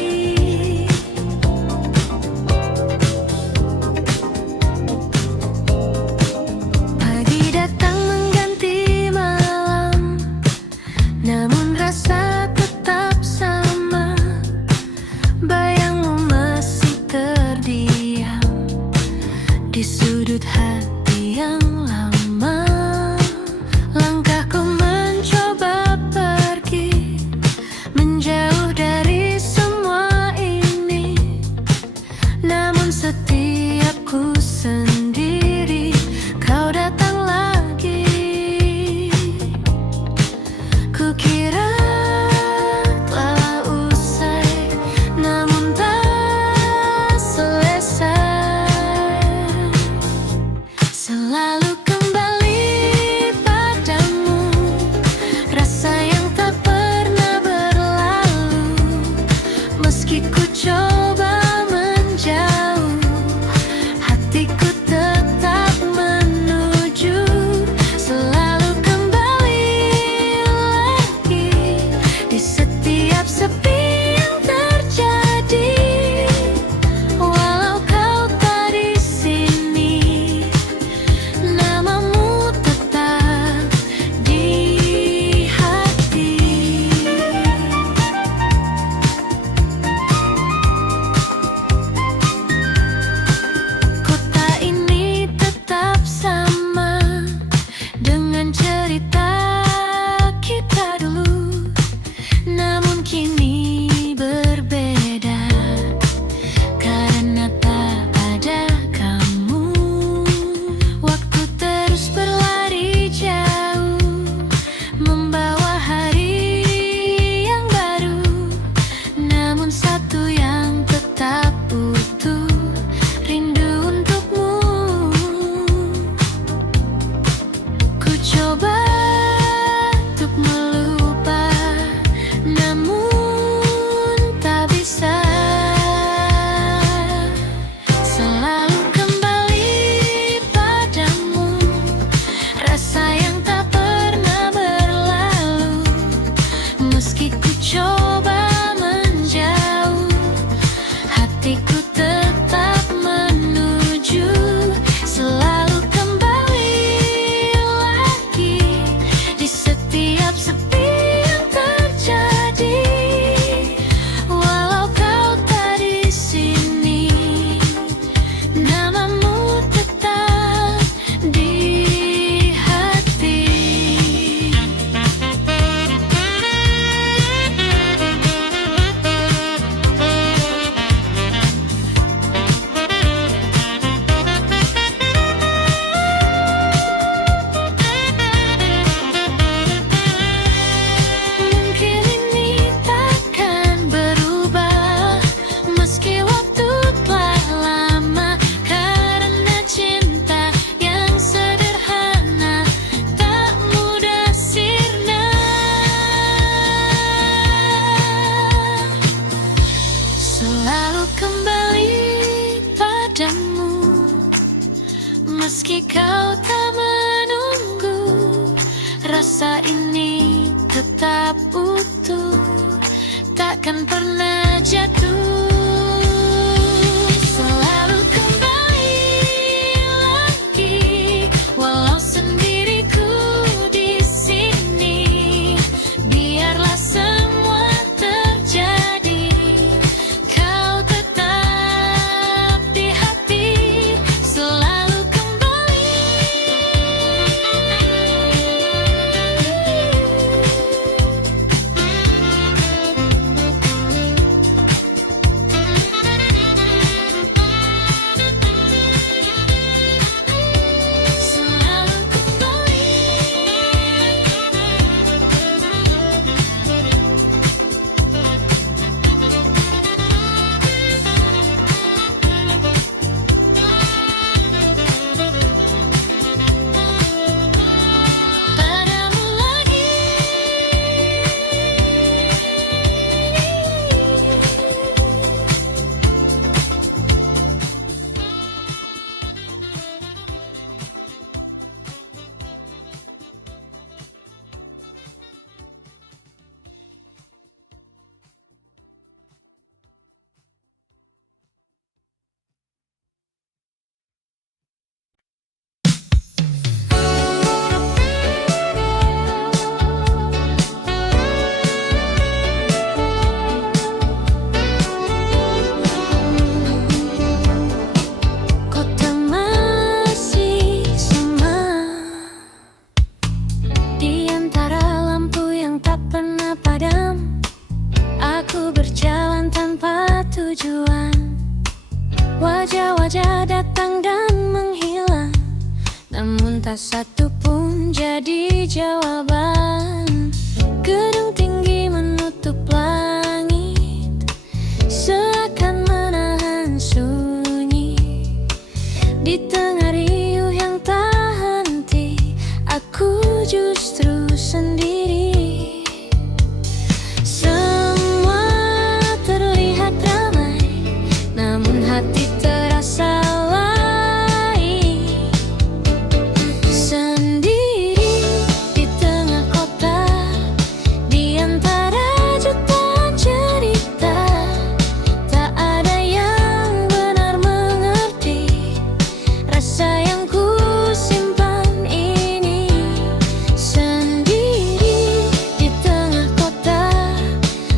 Pagi datang mengganti malam, namun rasa tetap sama. Bayangmu masih terdiam di sudut hati yang lama. Langkahku mencoba pergi, menjauh dari semua ini, namun setiap ku sendiri, kau datang lagi. Kukira telah usai, namun tak selesai. Selalu kembali padamu, rasa yang tak pernah berlalu. Meski ku coba menjauh, hatiku tetap menuju. Selalu kembali lagi di setiap sepi yang terjadi. Walau kau tak di sini, namamu tetap di hati. Kota ini tetap sama dengan cerita kita dulu, namun kini Cinta datang dan menghilang, namun tak satu pun jadi jawaban. Gedung tinggi menutup langit, seakan menahan sunyi. Di tengah riuh yang tak henti, aku justru sendiri. Semua terlihat ramai, namun hati terasa lain. Sendiri di tengah kota, di antara jutaan cerita, tak ada yang benar mengerti rasa yang ku simpan ini. Sendiri di tengah kota,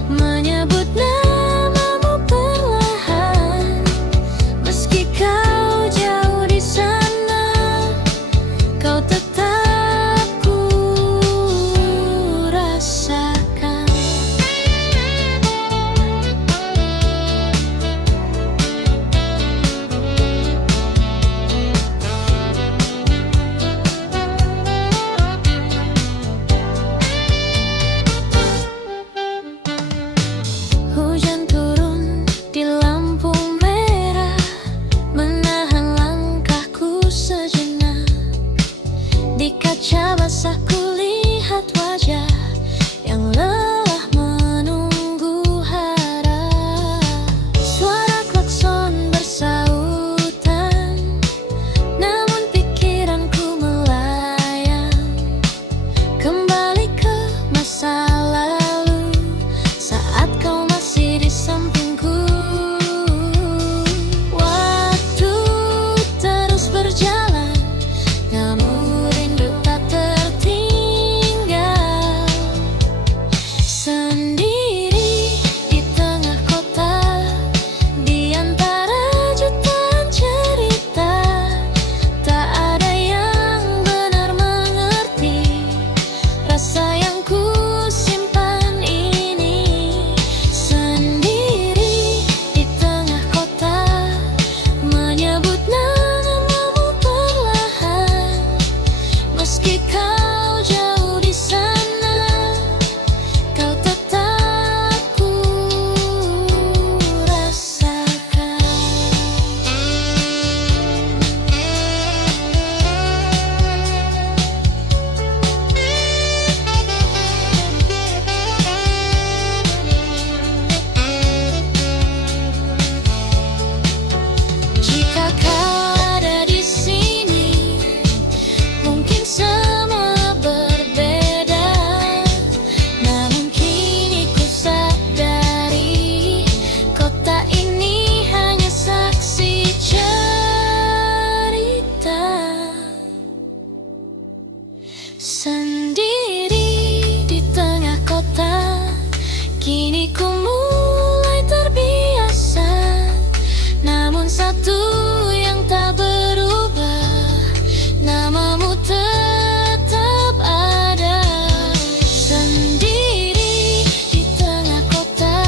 menyebut namamu perlahan. Meski kau jauh di sana, kau tetap ku rasakan. Hujan turun di lampu merah, menahan langkahku sejenak. Di kaca basah kulihat wajah yang lelah menunggu harap. Suara klakson bersautan, namun pikiranku melayang kembali ke masa lalu, saat kau masih di sampingku. Waktu terus berjalan, namun rindu tak tertinggal. Sendiri di tengah kota, di antara jutaan cerita, tak ada yang benar mengerti rasa yang ku simpan ini. Sendiri di tengah kota, menyebut namamu perlahan. Meski kau jauh di sana, kau tetap ku rasakan. Jika kau ada di sini, mungkin semua berbeda. Namun kini ku sadari, kota ini hanya saksi cerita. Sendiri di tengah kota, kini ku mulai terbiasa. Namun satu yang tak berubah, namamu tetap ada. Sendiri di tengah kota,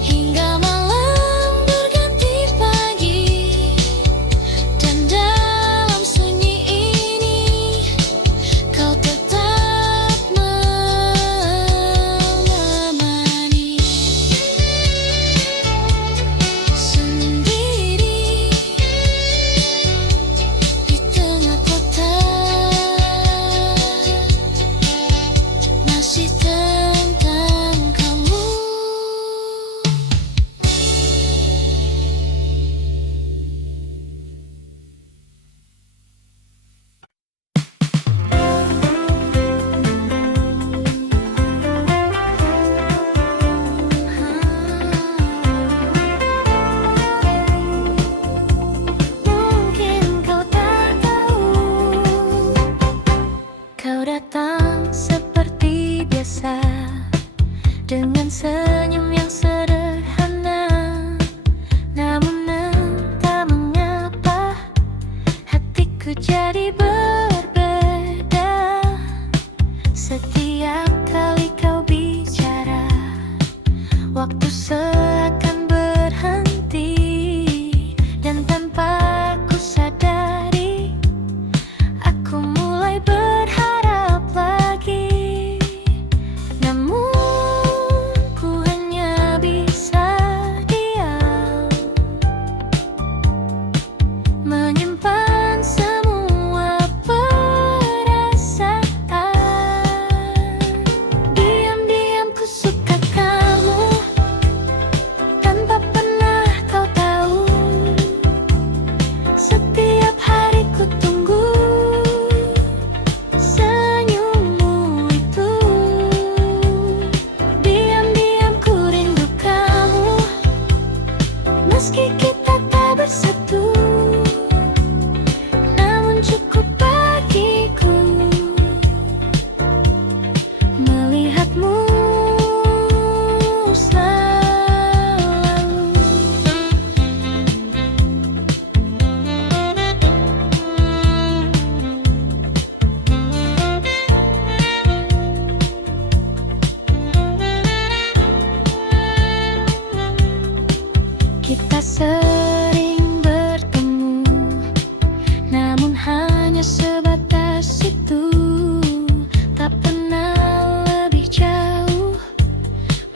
hingga malam berganti pagi. Dan dalam sunyi ini, kau tetap menemani. Sendiri di tengah kota, masih tentang kamu. Mungkin kau tak tahu, kau datang seperti biasa, dengan senyum yang sederhana. Namun entah mengapa, hatiku jadi berbeda. Setiap kali kau bicara, waktu seakan berhenti, dan tanpa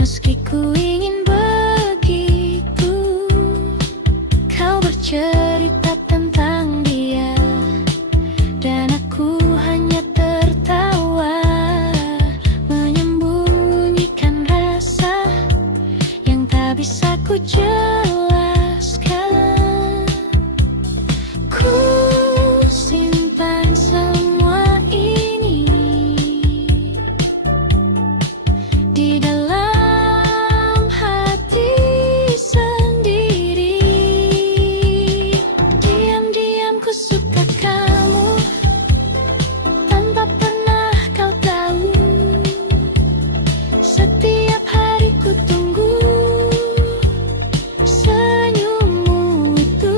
Meski ku ingin begitu, kau bercerita tentang dia, dan aku hanya tertawa, menyembunyikan rasa yang tak bisa ku jelaskan. Ku simpan semua ini di dalam hati sendiri. Diam-diam ku suka kamu tanpa pernah kau tahu. Setiap hari ku tunggu senyummu itu.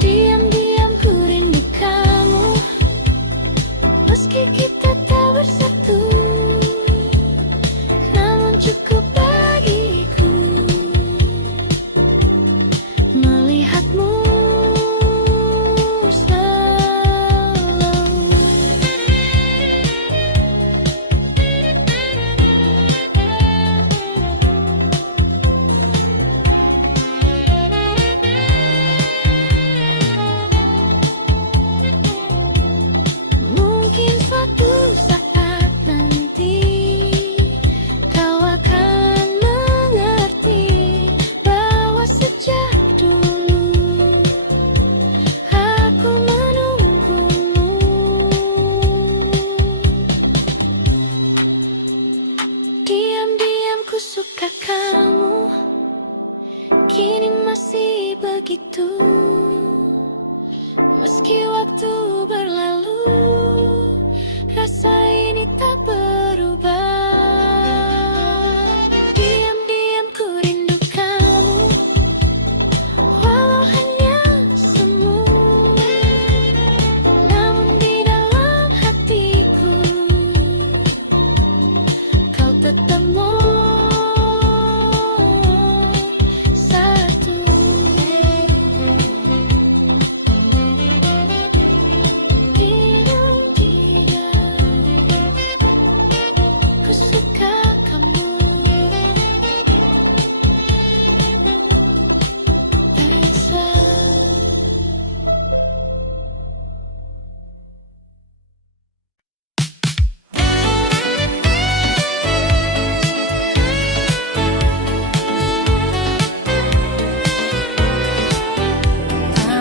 Diam-diam ku rindu kamu, meski kita tak bersatu, namun cukup bagiku melihatmu selalu. Mungkin suatu saat nanti kau akan mengerti bahwa sejak dulu aku menunggumu. Diam-diam ku suka kamu, kini masih begitu. Meski waktu berlalu, rasa ini tak berubah. Diam-diam ku rindu kamu, walau hanya semu, namun di dalam hatiku kau tetap nomor satu. Ku suka kamu, Anissa.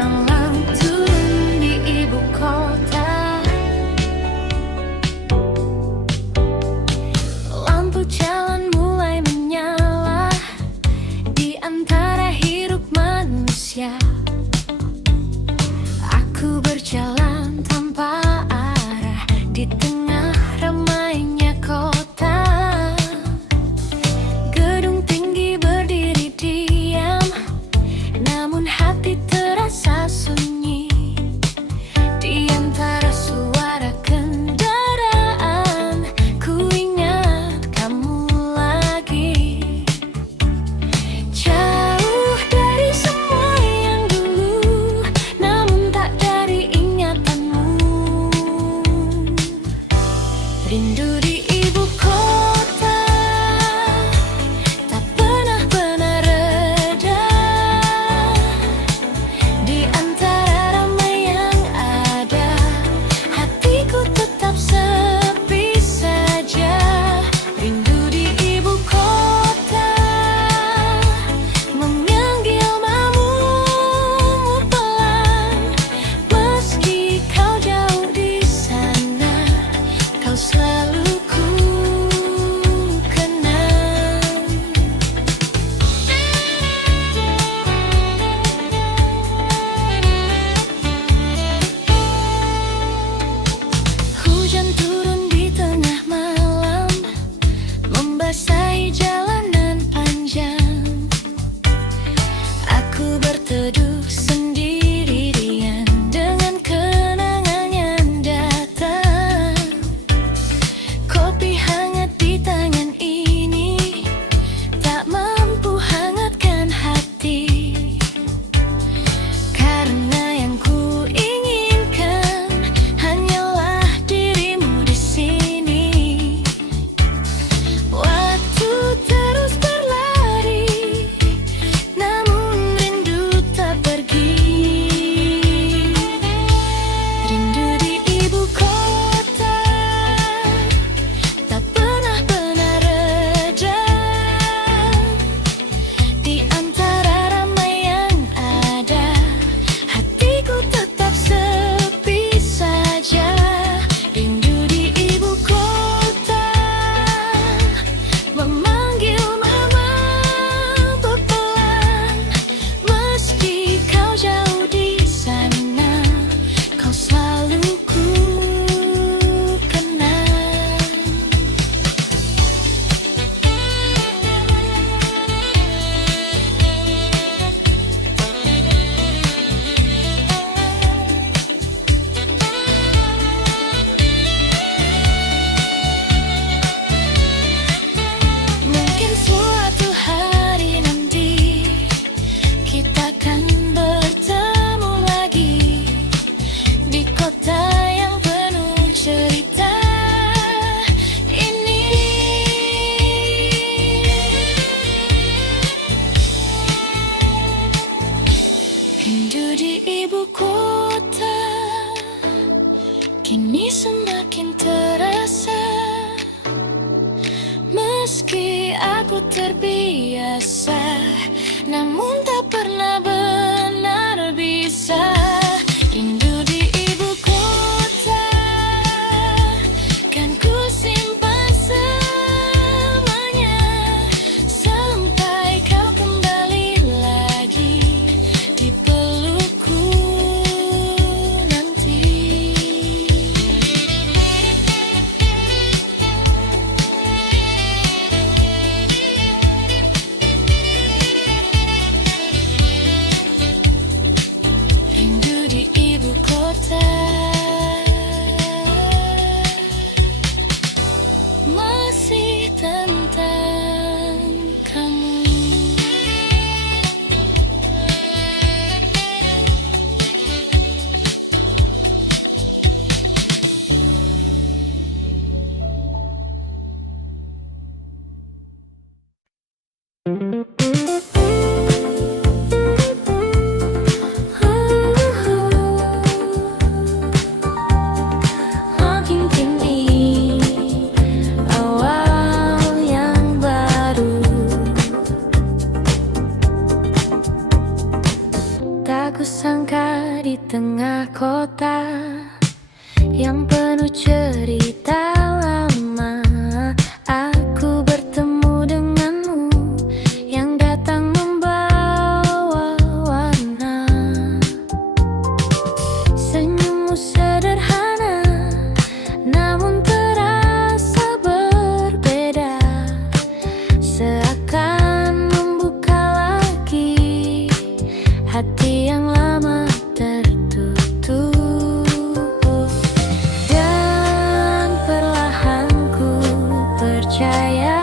Malam turun di ibu kota, lampu jalan mulai menyala di antara hiruk manusia. Aku berjalan tanpa arah di tengah ramainya kota. Gedung tinggi berdiri diam, namun hati terasa sunyi. Di antara suara kendaraan, ku ingat kamu lagi. Jauh dari semua yang dulu, namun tak dari ingatanmu. Rindu di ibu kota tak pernah benar reda. Di antara ramai yang ada, hatiku tetap sepi saja. Rindu di ibu kota, memanggil namamu pelan. Meski kau jauh di sana, kau selalu ku kenang. Hujan turun di tengah malam, membasahi jalanan panjang. Aku berteduh sendirian dengan kenangan yang datang. Kopi hangat di tangan ini tak mampu hangatkan hati, karena yang ku inginkan hanyalah dirimu di sini. Walau aku terbiasa, namun tak pernah benar bisa. Rindu di ibu kota, kan ku simpan selamanya, sampai kau kembali lagi di pelukku nanti. Rindu di ibu kota, masih tentang kamu. Makin tinggi awal yang baru, tak kusangka di tengah kota yang penuh cerita lama, aku bertemu denganmu yang datang membawa warna. Senyummu sederhana, namun terasa berbeda, seakan membuka lagi hati yang lama tertutup. Dan perlahan ku percaya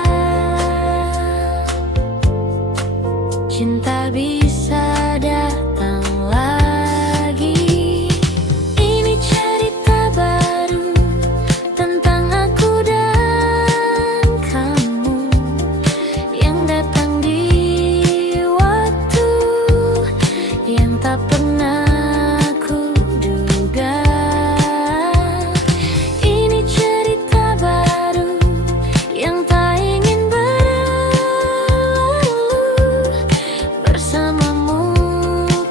cinta bisa datang lagi. Ini cerita baru tentang aku dan kamu yang datang di waktu yang tak pernah ku duga. Ini cerita baru yang tak ingin berlalu. Bersamamu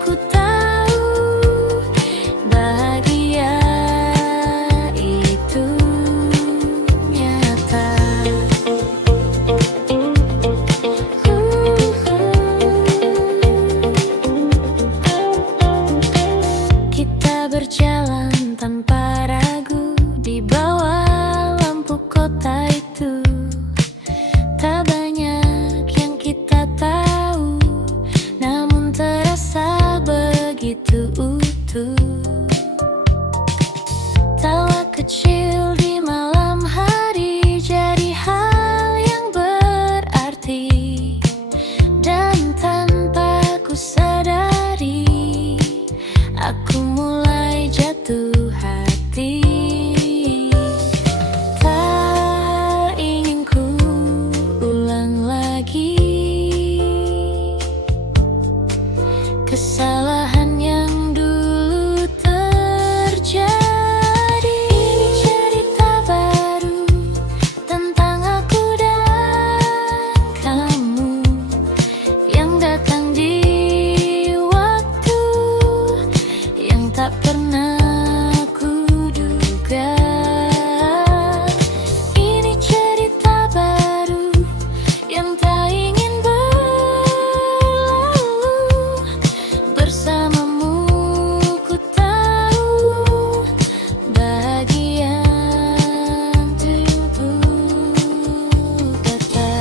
ku tahu bahagia itu nyata. Kita berjalan tanpa ragu di bawah lampu kota itu. Tak banyak yang kita tahu, namun terasa begitu utuh. Tawa kecil di malam hari jadi hal yang berarti, dan tanpa ku sadari aku mulai jatuh hati. Tak ingin ku ulang lagi kesalahan yang dulu terjadi. Ini cerita baru tentang aku dan kamu yang datang di waktu yang tak pernah ku duga. Ini cerita baru yang tak ingin berlalu. Bersamamu ku tahu bahagia tubuh kata.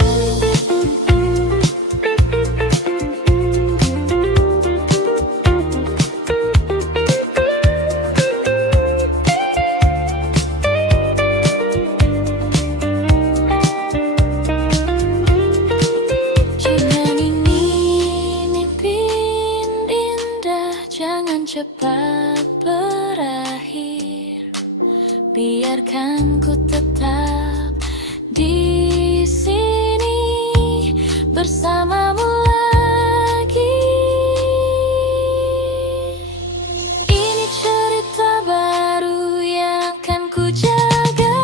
Jangan ini mimpi indah, jangan cepat berakhir. Biarkan ku tetap di sini bersamamu lagi. Ini cerita baru yang akan ku jaga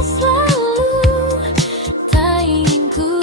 selalu. Tak ingin ku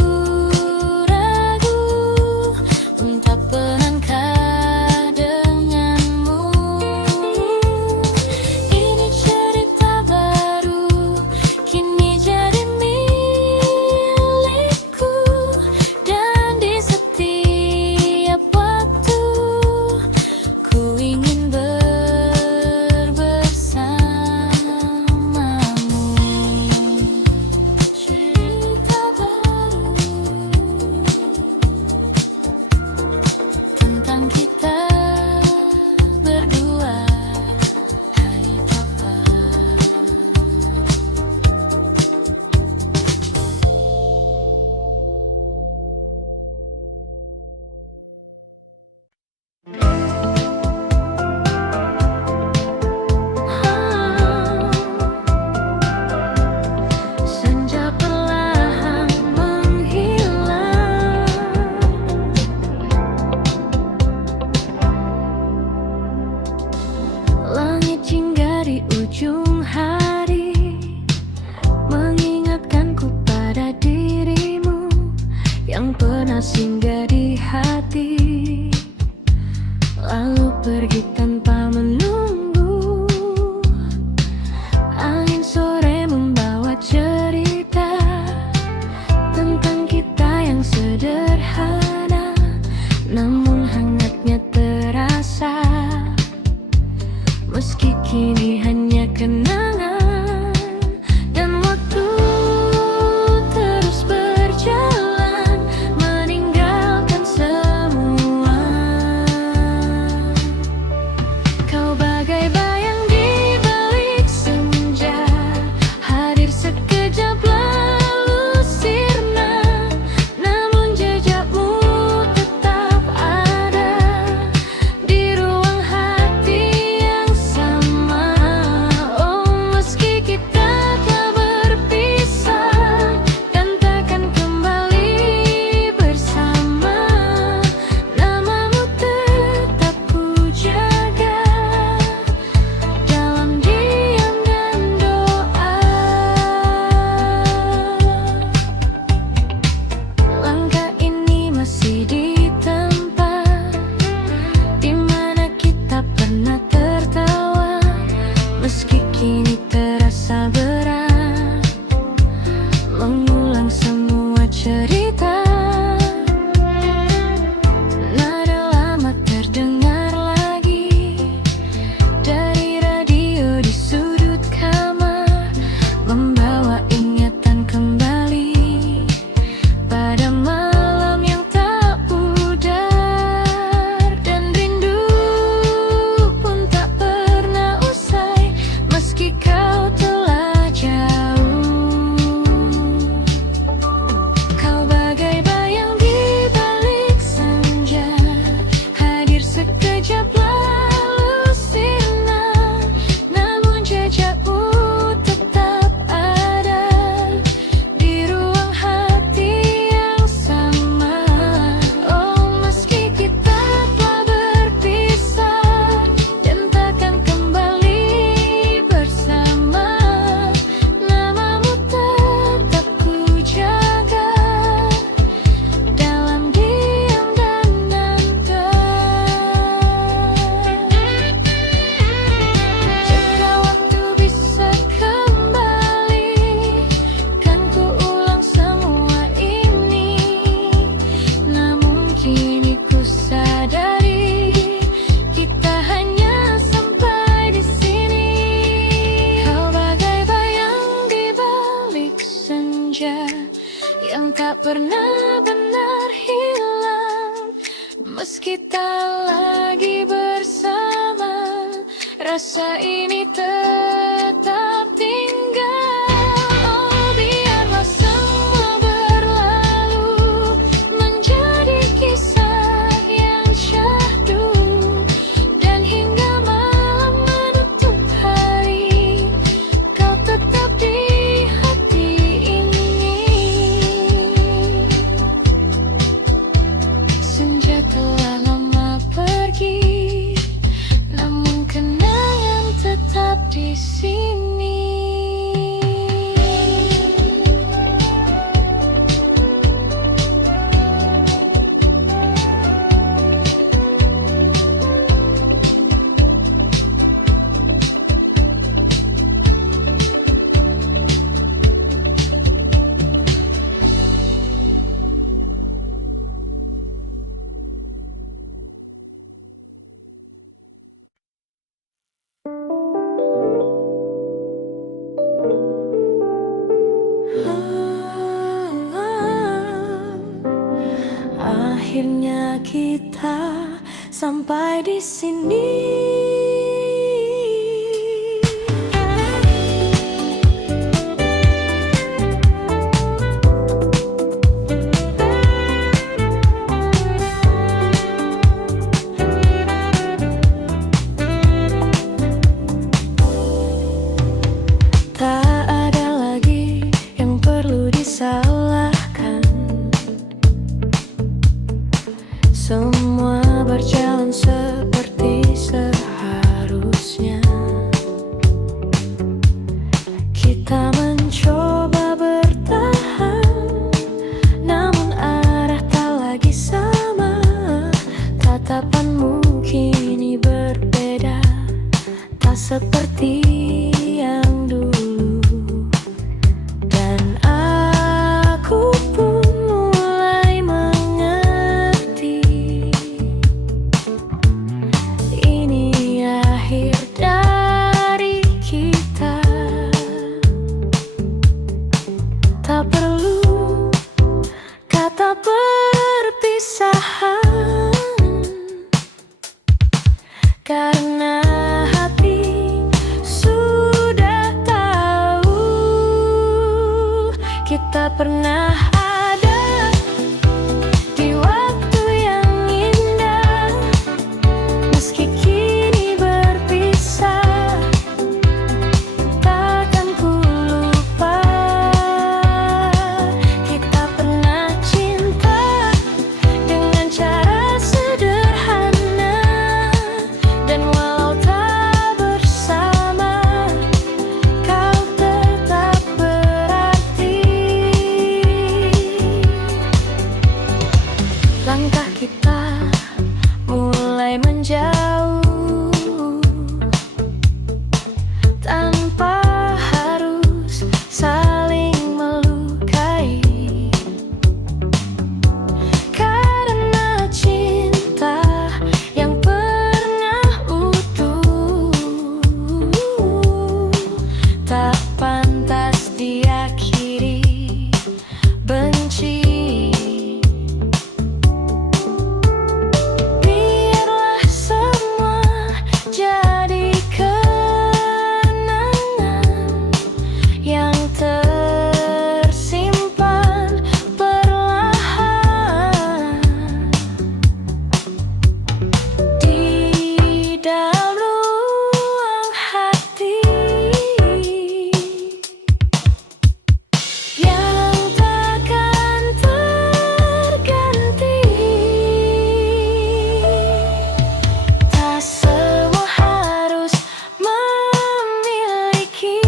pernah singgah di hati, lalu pergi tanpa menunggu. Angin sore membawa cerita tentang kita yang sederhana, namun hangatnya terasa. Meski kini hanya kenangan, dan waktu terus berjalan meninggalkan semua. Kau bagai bayang di balik senja, hadir sekejap lalu sirna, namun jejakmu tetap ada di ruang hati yang sama. Oh, meski kita telah berpisah dan takkan kembali bersama, namamu tetap ku jaga dalam diam dan doa. Langkah ini masih di tempat di mana kita pernah tertawa, meski kini terasa berat mengulang semua cerita. Nada lama terdengar lagi dari radio di sudut kamar, membawa ingatan kembali pada malam yang tak pudar. Dan rindu pun tak pernah usai, meski kau telah jauh. Kau bagai bayang di balik senja, hadir sekejap lalu sirna, namun jejakmu tetap ada di ruang hati yang sama. Oh, meski kita telah berpisah dan takkan kembali bersama, namamu tetap ku jaga dalam diam dan nada. Jika waktu bisa kembali, kan ku ulang semua ini. Namun kini ku sadari kita hanya sampai di sini. Kau bagai bayang di balik senja yang tak pernah benar hilang, meski tak lagi bersama, rasa ini tetap tinggal. Oh, biarlah semua berlalu menjadi kisah yang syahdu, dan hingga malam menutup hari, kau tetap di hati ini. Senja telah lama pergi, namun kenangan tetap di sini. Akhirnya kita sampai di sini. Tak ada lagi yang perlu disalahkan, semua berjalan seperti seharusnya. karena perpisahan, karena hati sudah tahu kita pernah ada di waktu yang indah. Meski kini berpisah, takkan ku lupa kita pernah cinta dengan cara sederhana. Dan walau tak bersama, kau tetap berarti. Langkah kita mulai menjauh tanpa harus saling melukai, karena cinta yang pernah utuh tak pantas diakhiri benci. Biarlah semua jadi kenangan yang tersimpan perlahan di dalam ruang hati, yang takkan terganti. Tak semua harus memiliki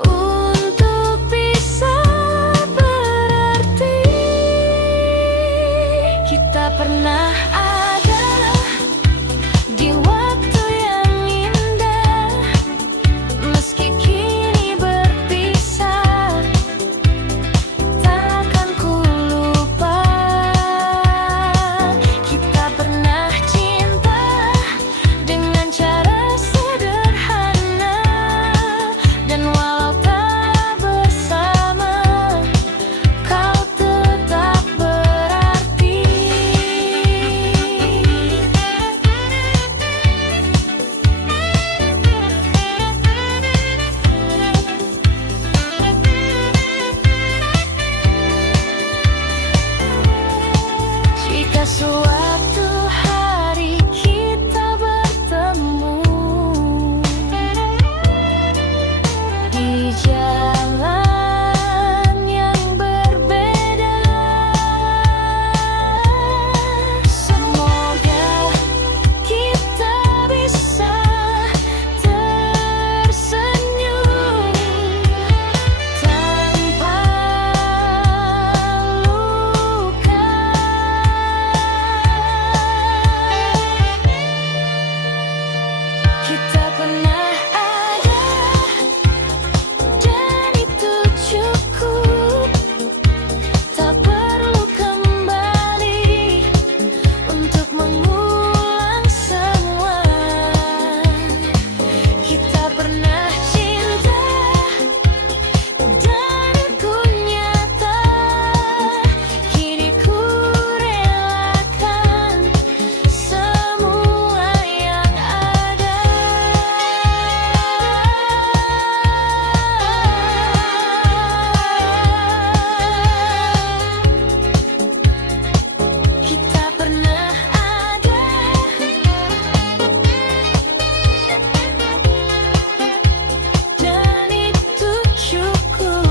untuk bisa berarti. Kita pernah ada di waktu yang indah. Meski kini berpisah, takkan ku lupa kita pernah cinta dengan cara sederhana. Dan walau tak bersama, kau tetap berarti. Jika suatu hari kita bertemu di jalan yang berbeda, semoga kita bisa tersenyum tanpa luka. Kita pernah ada dan itu cukup. Tak perlu kembali untuk mengulang semua. Kita pernah cinta dan itu nyata. Kini ku relakan semua yang ada. Kita pernah ada dan itu cukup.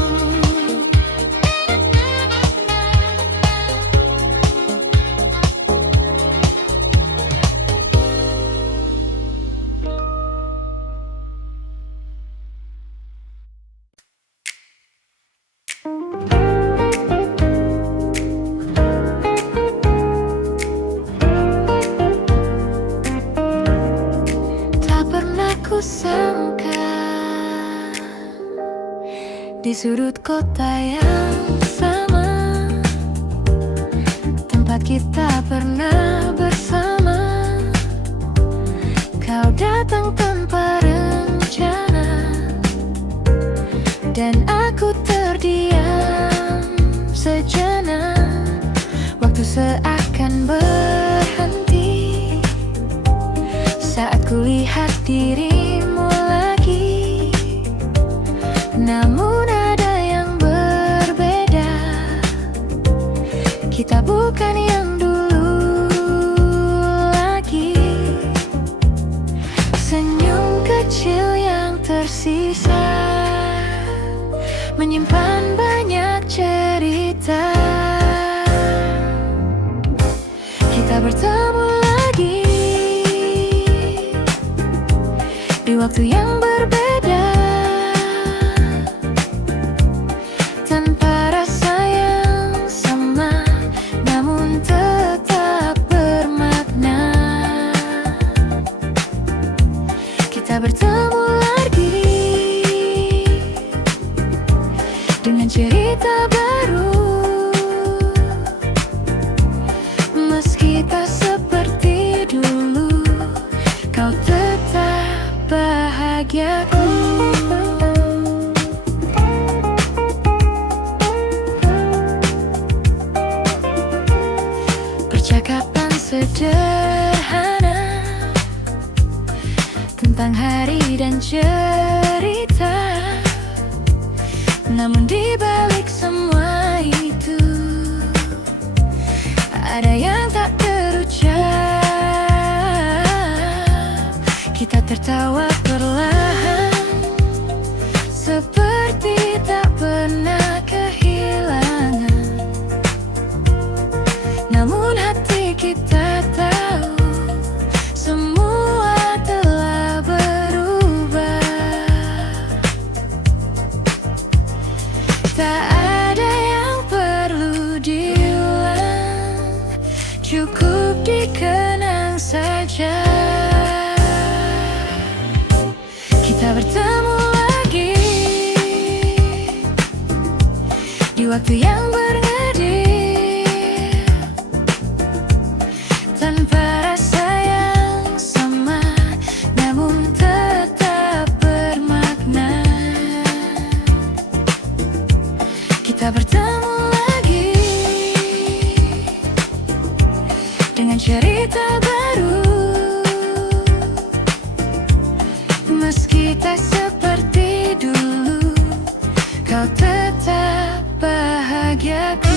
Tak pernah kusangka di sudut kota yang sama, tempat kita pernah bersama, kau datang tanpa rencana dan aku terdiam sejenak, waktu seakan berhenti saat kulihat dirimu lagi. Namun ada yang berbeda, kita bukan yang dulu lagi. Senyum kecil yang tersisa menyimpan banyak cerita. Kita bertemu lagi di waktu yang berbeda, tanpa rasa yang sama, namun tetap bermakna. Kita bertemu lagi dengan cerita baru, meski tak seperti dulu, kau tetap bahagiaku. Percakapan sederhana tentang hari dan cerita, namun di balik semua itu ada yang tak terucap. Kita tertawa perlahan, seperti tak pernah kehilangan. Namun hati kita tahu semua telah berubah. Tak ada yang perlu diulang, cukup dikenang saja. Kita bertemu lagi di waktu yang berngedip, tanpa rasa yang sama, namun tetap bermakna. Kita bertemu lagi dengan cerita baru, meski tak seperti dulu, kau tetap bahagiaku.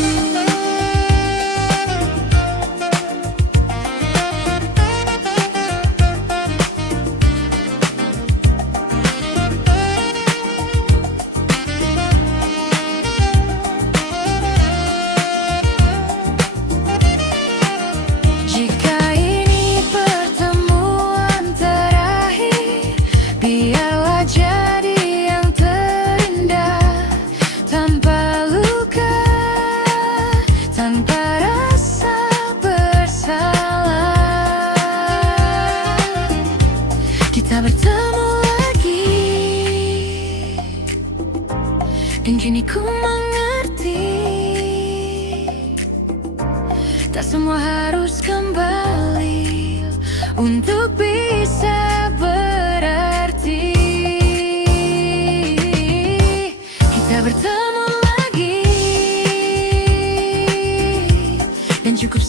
Jika ini pertemuan terakhir, biarlah jadi yang terindah, tanpa luka, tanpa rasa bersalah. Kita bertemu lagi, dan kini ku mengerti, tak semua harus kembali untuk bisa berarti. Kita bertemu lagi, dan cukup